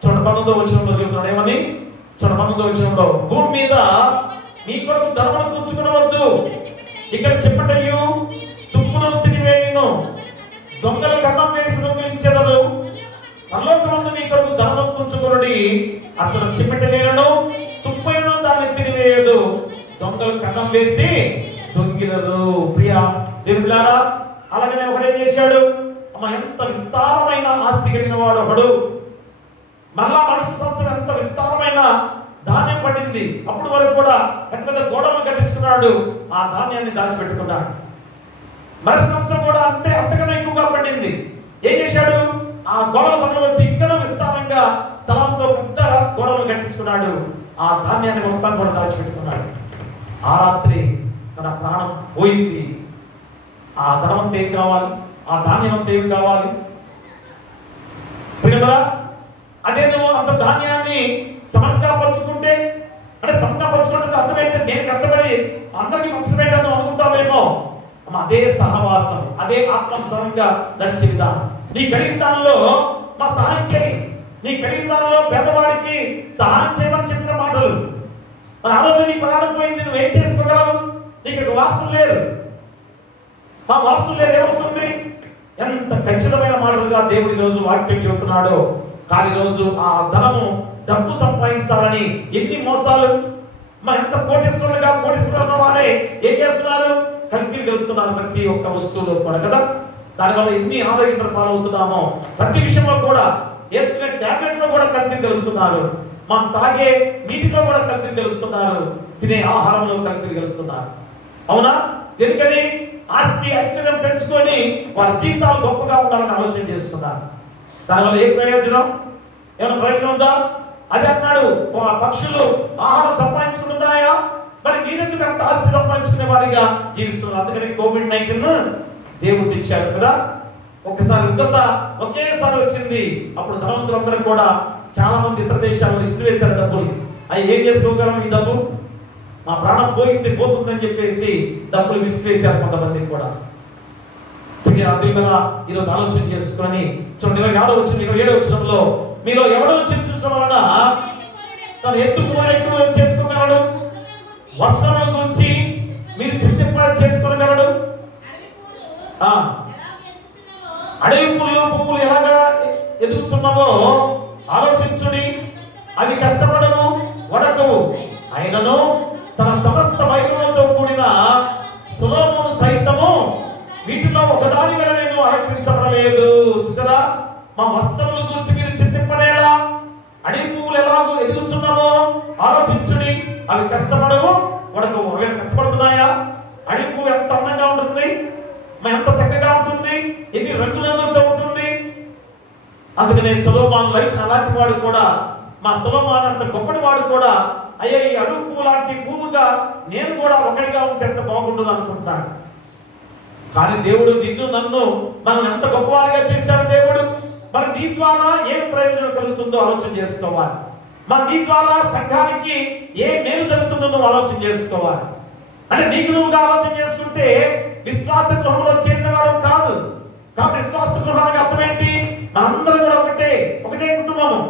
చూడండి 19వ వచనంలో చెబుతున్నాడు. ఏమని? చూడండి 19వ వచనంలో, భూమి మీద నీ కొరకు ధనమును కూర్చుకునవద్దు, ఇక్కడ చెప్పటయ్యు తుప్పును తినివేయును, దొంగలు కన్నం వేసి దొంగిలించెదరు. పరలోకమందు నీ కొరకు ధనమును కూర్చుకునుడి, అతను చిమ్మటలేను తుప్పైను దాన్ని తినివేయదు, దొంగలు కన్నం వేసి దొంగిలరు. ప్రియా దేవులారా, అలాగనే ఒకడు ఏం చేశాడు? అమ్మ ఎంత విస్తారమైన ఆస్తి కలిగిన వాడు ఒకడు. మరలా మనుషు సంవత్సరం ఎంత విస్తారమైన ధాన్యం పడింది. అప్పుడు వరకు కూడా పెద్ద పెద్ద గోడలు కట్టించుకున్నాడు, ఆ ధాన్యాన్ని దాచిపెట్టుకున్నాడు. మరో సంవత్సరం కూడా అంతకన్నా ఎక్కువగా పడింది. ఏం చేశాడు? ఆ గోడలు పగలగొట్టి ఇంకా విస్తారంగా స్థలంతో పెద్ద గోడలు కట్టించుకున్నాడు, ఆ ధాన్యాన్ని మొత్తాన్ని కూడా దాచిపెట్టుకున్నాడు. ఆ రాత్రి తన ప్రాణం పోయింది. ఆ ధనవంత ఏం కావాలి? ఆ ధాన్యవంత ఏం కావాలి? ప్రియమరా, అదే నువ్వు అంత ధాన్యాన్ని సమంగా పంచుకుంటే, అంటే సమంగా పంచుకుంటే అర్థం ఏంటంటే నేను కష్టపడి అందరికీ పంచబెట్టాను అనుకుంటావేమో. అదే సహవాసం, అదే ఆత్మసంగా నడిచే విధానం. నీ కలిగిన దానిలో మా సహాయం చేయి, నీ కలిగిన దానిలో పేదవాడికి సహాయం చేయమని చెప్పిన మాటలు. మరి ఆ రోజు నీ ప్రాణం పోయింది, నువ్వేం చేసుకోగలవు? నీకు ఒక వారసులు లేరు. మా వారసులు లేరు, ఏమవుతుంది? ఎంత ఖచ్చితమైన మాటలుగా దేవుడి రోజు వాక్యం చెబుతున్నాడో. కానీ రోజు ఆ ధనము డబ్బు సంపాదించాలని ఎన్ని మోసాలు! ఎంత కోటీశ్వరులు వారే ఏం చేస్తున్నారు? కల్తీ వెళ్తున్నారు ప్రతి ఒక్క వస్తువులో కూడా కదా. దానివల్ల ఎన్ని ఆరోగ్య పాలవుతున్నామో. ప్రతి విషయంలో కూడా వేసుకునే టాబ్లెట్ లో కూడా కల్తీ కలుగుతున్నారు, మనం తాగే నీటిలో కూడా కల్తీ కలుగుతున్నారు, తినే ఆహారంలో కల్తీ కలుగుతున్నారు. అవునా? ఎందుకని? ఆస్తి ఐశ్వర్యం పెంచుకొని వారి జీవితాలు గొప్పగా ఉండాలని ఆలోచన చేస్తున్నారు. దానివల్ల ఏ ప్రయోజనం? ఏమైనా ప్రయోజనం ఉందా? అదే అన్నాడు, పక్షులు ఆహారం సంపాదించుకుంటున్నాయా? మరి మీరెందుకు అంత ఆస్తి సంపాదించుకునే వారిగా జీవిస్తున్నారు? అందుకని కోవిడ్-19 దేవుడు తెచ్చాడు కదా. ఒకసారి ఉగ్రత ఒకేసారి వచ్చింది. అప్పుడు ధనవంతులందరూ కూడా చాలా మంది ఇతర దేశాల్లో ఇసిరివేశారు డబ్బులు. అవి ఏం చేసుకోగలం? ఈ డబ్బు మా ప్రాణం పోతుందని చెప్పేసి డబ్బులు విసిరివేశారు కొంతమందికి కూడా. ఈరోజు ఆలోచన చేసుకొని చూడండి 26వ వచనం 27వ వచనంలో, మీలో ఎవడో చింతించడం వలన తన ఎక్కువ చేసుకోగలడు, వస్త్రముల గురించి మీరు చింతింప చేసుకోగలడు. అడవి పువ్వులు ఎలాగా ఎదుగుతున్నావో ఆలోచించుడి, అవి కష్టపడవు వడకవు, అయినను తన సమస్త వైభవంతో కూడిన సొలొమోను సైతము వీటిలో ఒకదాని వల్ల నేను అలంకరించబడలేదు. చూసారా? మా వస్త్రముల గురించి మీరు చింతింపనేలా? అడవి పువ్వులు ఎలాగో ఎదుగుతున్నావో ఆలోచించుడి, అవి కష్టపడవు వడకవు. అవి కష్టపడుతున్నాయా? అడవి పువ్వు ఎంత అందంగా ఉంటుంది, ఎంత చక్కగా ఉంటుంది, ఎన్ని రంగులతో ఉంటుంది. అందుకనే సొలొమోను అలాంటి వాడు కూడా, మా సొలొమోను అంత గొప్పటి వాడు కూడా, అయ్యా ఈ అడుగు పువ్వు లాంటి పువ్వుగా నేను కూడా ఒకటిగా ఉంటే ఎంత బాగుంటుంది అనుకుంటున్నాడు. కానీ దేవుడు నిన్ను నన్ను మనం ఎంత గొప్పవారిగా చేశాడు దేవుడు. మరి నీ ద్వారా ఏం ప్రయోజనం కలుగుతుందో ఆలోచన చేసుకోవాలి. మరి నీ ద్వారా సంఘానికి ఏ మేలు జరుగుతుందో నువ్వు ఆలోచన చేసుకోవాలి. అంటే నీకు నువ్వుగా ఆలోచన చేసుకుంటే విశ్వాస గృహంలో చేరిన వాడు కాదు. కాబట్టి విశ్వాస గృహానికి అర్థం ఏంటి? మనందరం కూడా ఒకటే కుటుంబము.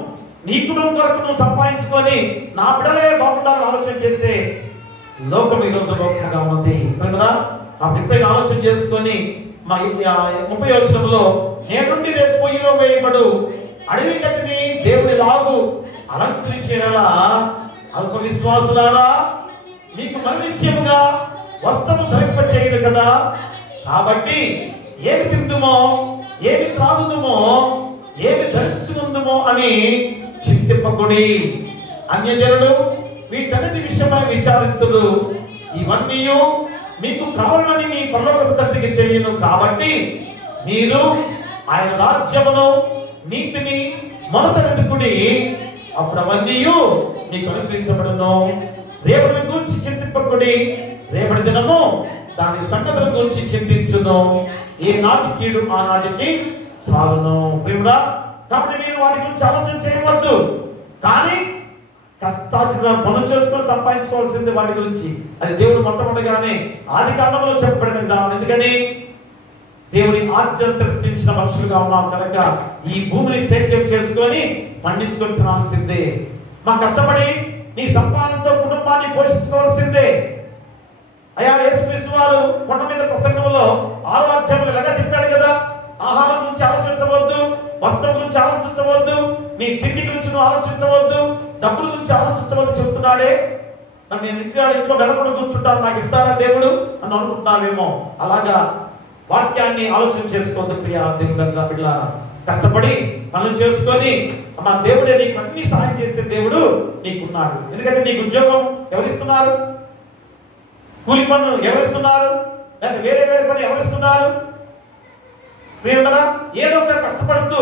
నీ కుటుంబం కొరకు నువ్వు సంపాదించుకొని నా బిడ్డలే బాగుండాలని ఆలోచన చేసే లోకం ఈరోజు లోకంగా ఉంది కదా. కాబట్టి ఎప్పుడైనా ఆలోచన చేసుకొని మా 30వ వచనంలో, నేనుండి రేపు పొయ్యిలో వేయబడు అడవి గడ్డిని దేవుడి లాగు అలంకరించేలా అల్ప విశ్వాసులారా మీకు మరణించేముగా వస్త్రము ధరింప చేయడు కదా. కాబట్టి ఏమి తిందుమో, ఏమి త్రాగుదుమో, ఏమి ధరించుకుందుమో అని చింతింపకుడి. అన్యజనులు వీటన్నిటి విషయమై విచారిస్తులు. ఇవన్నీ మీకు కావాలని మీ పరలోక తండ్రికి తెలియను. కాబట్టి మీరు ఆయన రాజ్యమును నీతిని మొదట వెతుకుడి, అప్పుడు అవన్నీ మీకు అనుగ్రహించబడును. రేపటి గురించి చింతింపకుడి, రేపటి దినము దాని సంగతుల గురించి చింతించును. ఏ నాటి కీడు ఆ నాటికి చాలును. ప్రియుడా, కాబట్టి మీరు వాటి గురించి ఆలోచన చేయవద్దు. కానీ కష్టార్జిత పనులు చేసుకొని సంపాదించుకోవాల్సింది వాటి గురించి. అది దేవుడు మొట్టమొదటిగానే ఆది కాలంలో చెప్పబడిన విధానం. ఎందుకని? దేవుని ఆజ్ఞను తిరస్కరించిన మనుషులుగా ఉన్నాం కనుక ఈ భూమిని సేద్యం చేసుకొని పండించుకొని తినాల్సిందే. మా కష్టపడి నీ సంపాదనతో కుటుంబాన్ని పోషించుకోవాల్సిందే. అయ్యా యేసుక్రీస్తు వారు కొండ మీద ప్రసంగంలో 6వ అధ్యాయంలో ఎలాగా చెప్పాడు కదా, ఆహారం గురించి ఆలోచించవద్దు, వస్త్రం గురించి ఆలోచించవద్దు, నీ తిండి గురించి నువ్వు ఆలోచించవద్దు, డబ్బుల గురించి ఆలోచించవద్దు చెప్తున్నాడే. మరి నేను ఇంట్లో వెనకుండా కూర్చుంటాను, నాకు ఇస్తారా దేవుడు అని అనుకుంటున్నావేమో. అలాగా వాక్యాన్ని ఆలోచన చేసుకోవద్దు ప్రియా దేవుడు బిడ్డ. కష్టపడి పనులు చేసుకొని మా దేవుడే నీకు అన్ని సహాయం చేసే దేవుడు నీకున్నాడు. ఎందుకంటే నీకు ఉద్యోగం ఎవరిస్తున్నారు? కూలి పనులు ఎవరిస్తున్నారు? లేదా వేరే పని ఎవరిస్తున్నారు? ప్రియమరా, ఏదో ఒక కష్టపడుతూ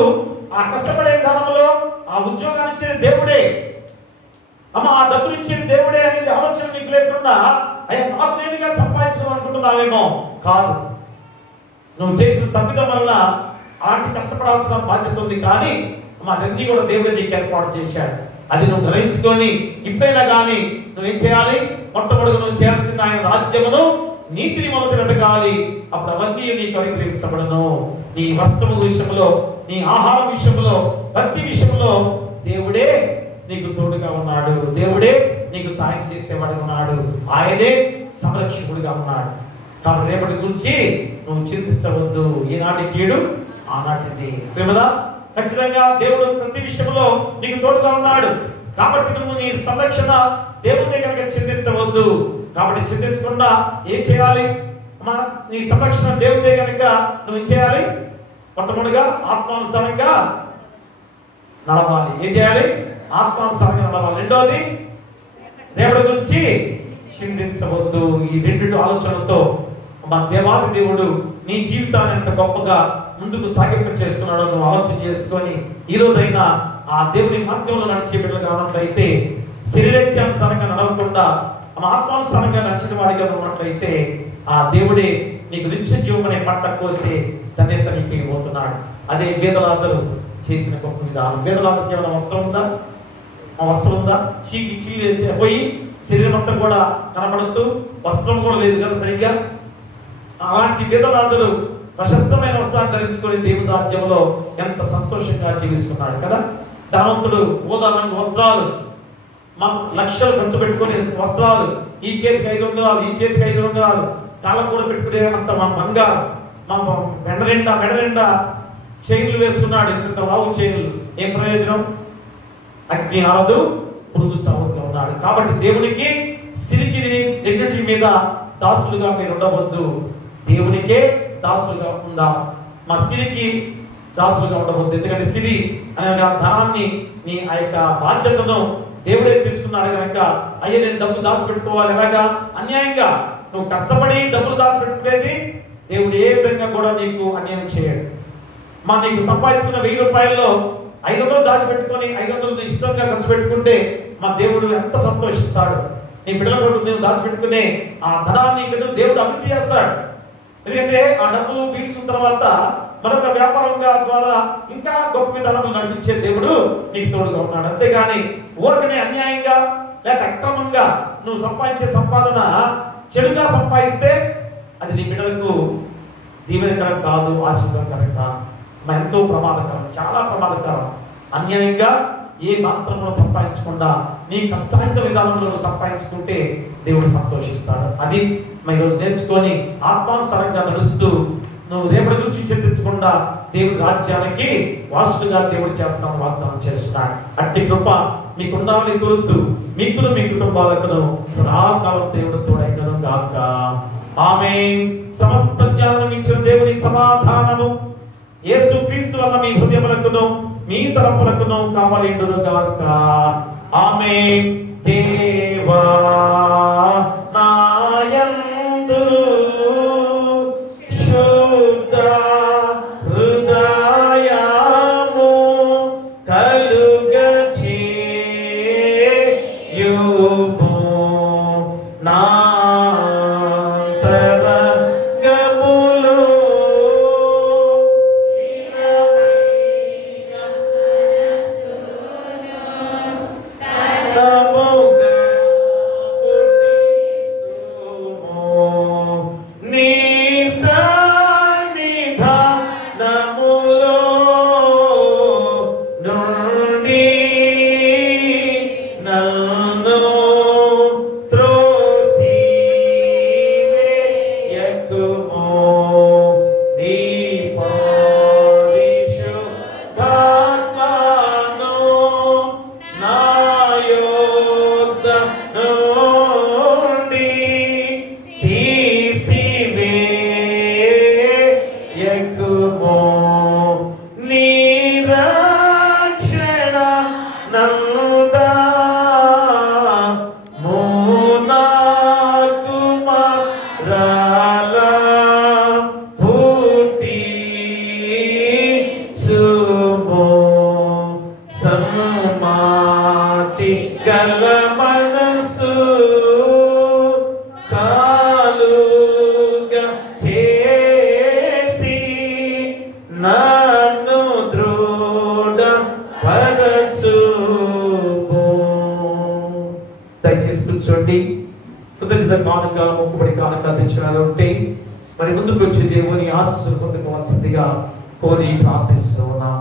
ఆ కష్టపడే విధానంలో ఆ ఉద్యోగాన్ని ఇచ్చిన దేవుడే, అమ్మ ఆ డబ్బులు ఇచ్చిన దేవుడే అనేది ఆలోచన నీకు లేకుండా అయ్యా నాకు నేనుగా సంపాదించుకోవాలి అనుకుంటున్నావేమో. కాదు, నువ్వు చేసిన తప్పిదం వల్ల అలాంటి కష్టపడాల్సిన బాధ్యత ఉంది. కానీ అదన్నీ కూడా దేవుడే నీకు ఏర్పాటు చేశాడు. అది నువ్వు గ్రహించుకొని ఇప్పుడైనా కానీ నువ్వేం చేయాలి? మొట్టమొదటి నువ్వు చేయాల్సిన ఆయన రాజ్యమును నీతిని మొదట వెతకాలి. అప్పుడు అవన్నీ నీకు అనుగ్రహించబడను. నీ వస్త్రము విషయంలో, నీ ఆహారం విషయంలో, ప్రతి విషయంలో దేవుడే నీకు తోడుగా ఉన్నాడు. దేవుడే నీకు సాయం చేసేవాడు ఉన్నాడు. ఆయనే సంరక్షకుడిగా ఉన్నాడు. కాబట్టి రేపటి గురించి నువ్వు చింతించవద్దు. ఈనాటి కీడు ఆనాటిది. ప్రేమదా, ఖచ్చితంగా దేవుడు ప్రతి విషయంలో నీకు తోడుగా ఉన్నాడు. కాబట్టి నువ్వు నీ సంరక్షణ దేవుడే కనుక చింతించవద్దు. కాబట్టి చింతించకుండా ఏం చేయాలి? నీ సంరక్షణ దేవుడే కనుక నువ్వు ఏం చేయాలి? మొట్టమొదటిగా ఆత్మానుసారంగా నడవాలి. ఏం చేయాలి? ఆత్మానుసారంగా నడవాలి. రెండోది, దేవుడి గురించి చింతించవద్దు. ఈ రెండు ఆలోచనలతో మన దేవాది దేవుడు నీ జీవితాన్ని ఎంత గొప్పగా ముందుకు సాగింప చేస్తున్నాడో నువ్వు ఆలోచన చేసుకొని ఈ రోజైనా ఆ దేవుని మార్గంలో నడిచే బిడ్డలు కానట్లయితే, శరీరేచ్ఛానుసారంగా నడవకుండా ఆత్మానుసారంగా నడిచిన వాడిగా ఉన్నట్లయితే ఆ దేవుడే నీకు నిత్య జీవం అనే పంట కోసే ధన్యత నీకు ఇవ్వబోతున్నాడు. అదే వేదలాజరు చేసిన గొప్ప విధానం. వేదలాజరుకి ఏమైనా వస్త్రం ఉందా? ఆ వస్త్రం ఉందా? చీకి పోయి శరీరం అంతా కూడా కనబడుతూ వస్త్రం కూడా లేదు కదా సరిగ్గా. అలాంటి వేదలాజరు ప్రశస్తమైన వస్త్రాన్ని ధరించుకొని దేవుని రాజ్యంలో ఎంత సంతోషంగా జీవిస్తున్నాడు కదా. ధనవంతుడు ఊదా రంగు వస్త్రాలు, మా లక్షలు ఖర్చు పెట్టుకునే వస్త్రాలు, ఈ చేతికి 500, ఈ చేతికి 500, కాళ్ళకు కూడా పెట్టుకునే అంత మన బంగారు, మా మెడ నిండా చైన్లు వేసుకున్నాడు. ఇంత లావు చైన్లు. ఏం ప్రయోజనం? అగ్ని ఆరదు, పురుగు చావుగా ఉన్నాడు. కాబట్టి దేవునికి సిరికి రెండింటి మీద దాసులుగా మీరు ఉండవద్దు. దేవునికే దాసులుగా ఉందాం. మా సిరికి దాసులుగా ఉండవద్దు. ఎందుకంటే సిరి అనగా ధనాన్ని, నీ ఆ యొక్క బాధ్యతను దేవుడే తీసుకున్నాడు కనుక అయ్యే నేను డబ్బు దాచిపెట్టుకోవాలి. ఎలాగా? అన్యాయంగా. నువ్వు కష్టపడి డబ్బులు దాచిపెట్టుకునేది దేవుడు ఏ విధంగా కూడా నీకు అన్యాయం చేయడు. నీకు సంపాదించుకున్న 1000 రూపాయల్లో 500 దాచిపెట్టుకొని 500 ఇష్టంగా ఖర్చు పెట్టుకుంటే మా దేవుడు ఎంత సంతోషిస్తాడు. నీ బిడ్డల కొరకు నేను దాచిపెట్టుకునే ఆ ధనాన్ని దేవుడు అభివృద్ధి చేస్తాడు. ఎందుకంటే ఆ డబ్బు పీల్చుకున్న తర్వాత మరొక వ్యాపారంగా ద్వారా ఇంకా గొప్ప విధానంలో నడిపించే దేవుడు నీకు తోడుగా ఉన్నాడు. అంతేగాని ఊరకనే అన్యాయంగా లేక అక్రమంగా నువ్వు సంపాదించే సంపాదన చెడుగా సంపాదిస్తే అది నీ బిడ్డలకు దీవెనకరం కాదు, ఆశీర్వాదకరం కాదు. ఎంతో ప్రమాదకరం, చాలా ప్రమాదకరం. అన్యాయంగా ఏ మాత్రంలో సంపాదించకుండా నీ కష్టాయిత విధానంలో నువ్వు సంపాదించుకుంటే దేవుడు సంతోషిస్తాడు. అది మరి ఈరోజు నేర్చుకొని ఆత్మానుసారంగా నడుస్తూ నువ్వు రేపటి గురించి చింతించకుండా దేవుడి రాజ్యానికి వారసులుగా దేవుడు చేస్తాను వాగ్దానం చేస్తున్నాడు. అట్టి కృప మీకు ఉండాలని కోరుతూ మీకును మీ కుటుంబాలకు సదాకాలం దేవుడు తోడైనను గాక. ఆమేన్. సమస్త జ్ఞానం ఇచ్చిన దేవుని సమాధానము యేసుక్రీస్తు వల్ల మీ హృదయములకును మీ తలపులకును కావలిండును గాక. ఆమేన్. దేవా నాయందు శుద్ధ హృదయము కలుగచేయుము నా The నీ పరిశుద్ధాత్మను నా యొద్ద నుండి తీసివేయకుము. నీ రక్షణ నందము నాకు మరలా పుట్టించుము. సన్మాతి గల మనసు కాలుగా చేసి నన్ను దృఢపరచుము. దయచేసి కూర్చోండి. కృతజ్ఞత కానుక మొక్కుబడి కానుక తెచ్చినారు ఉంటే మరి ముందుకు వచ్చి దేవుని ఆశీస్సులు పొందుకోవాల్సిందిగా కోరి ప్రార్థిస్తూ ఉన్నాం.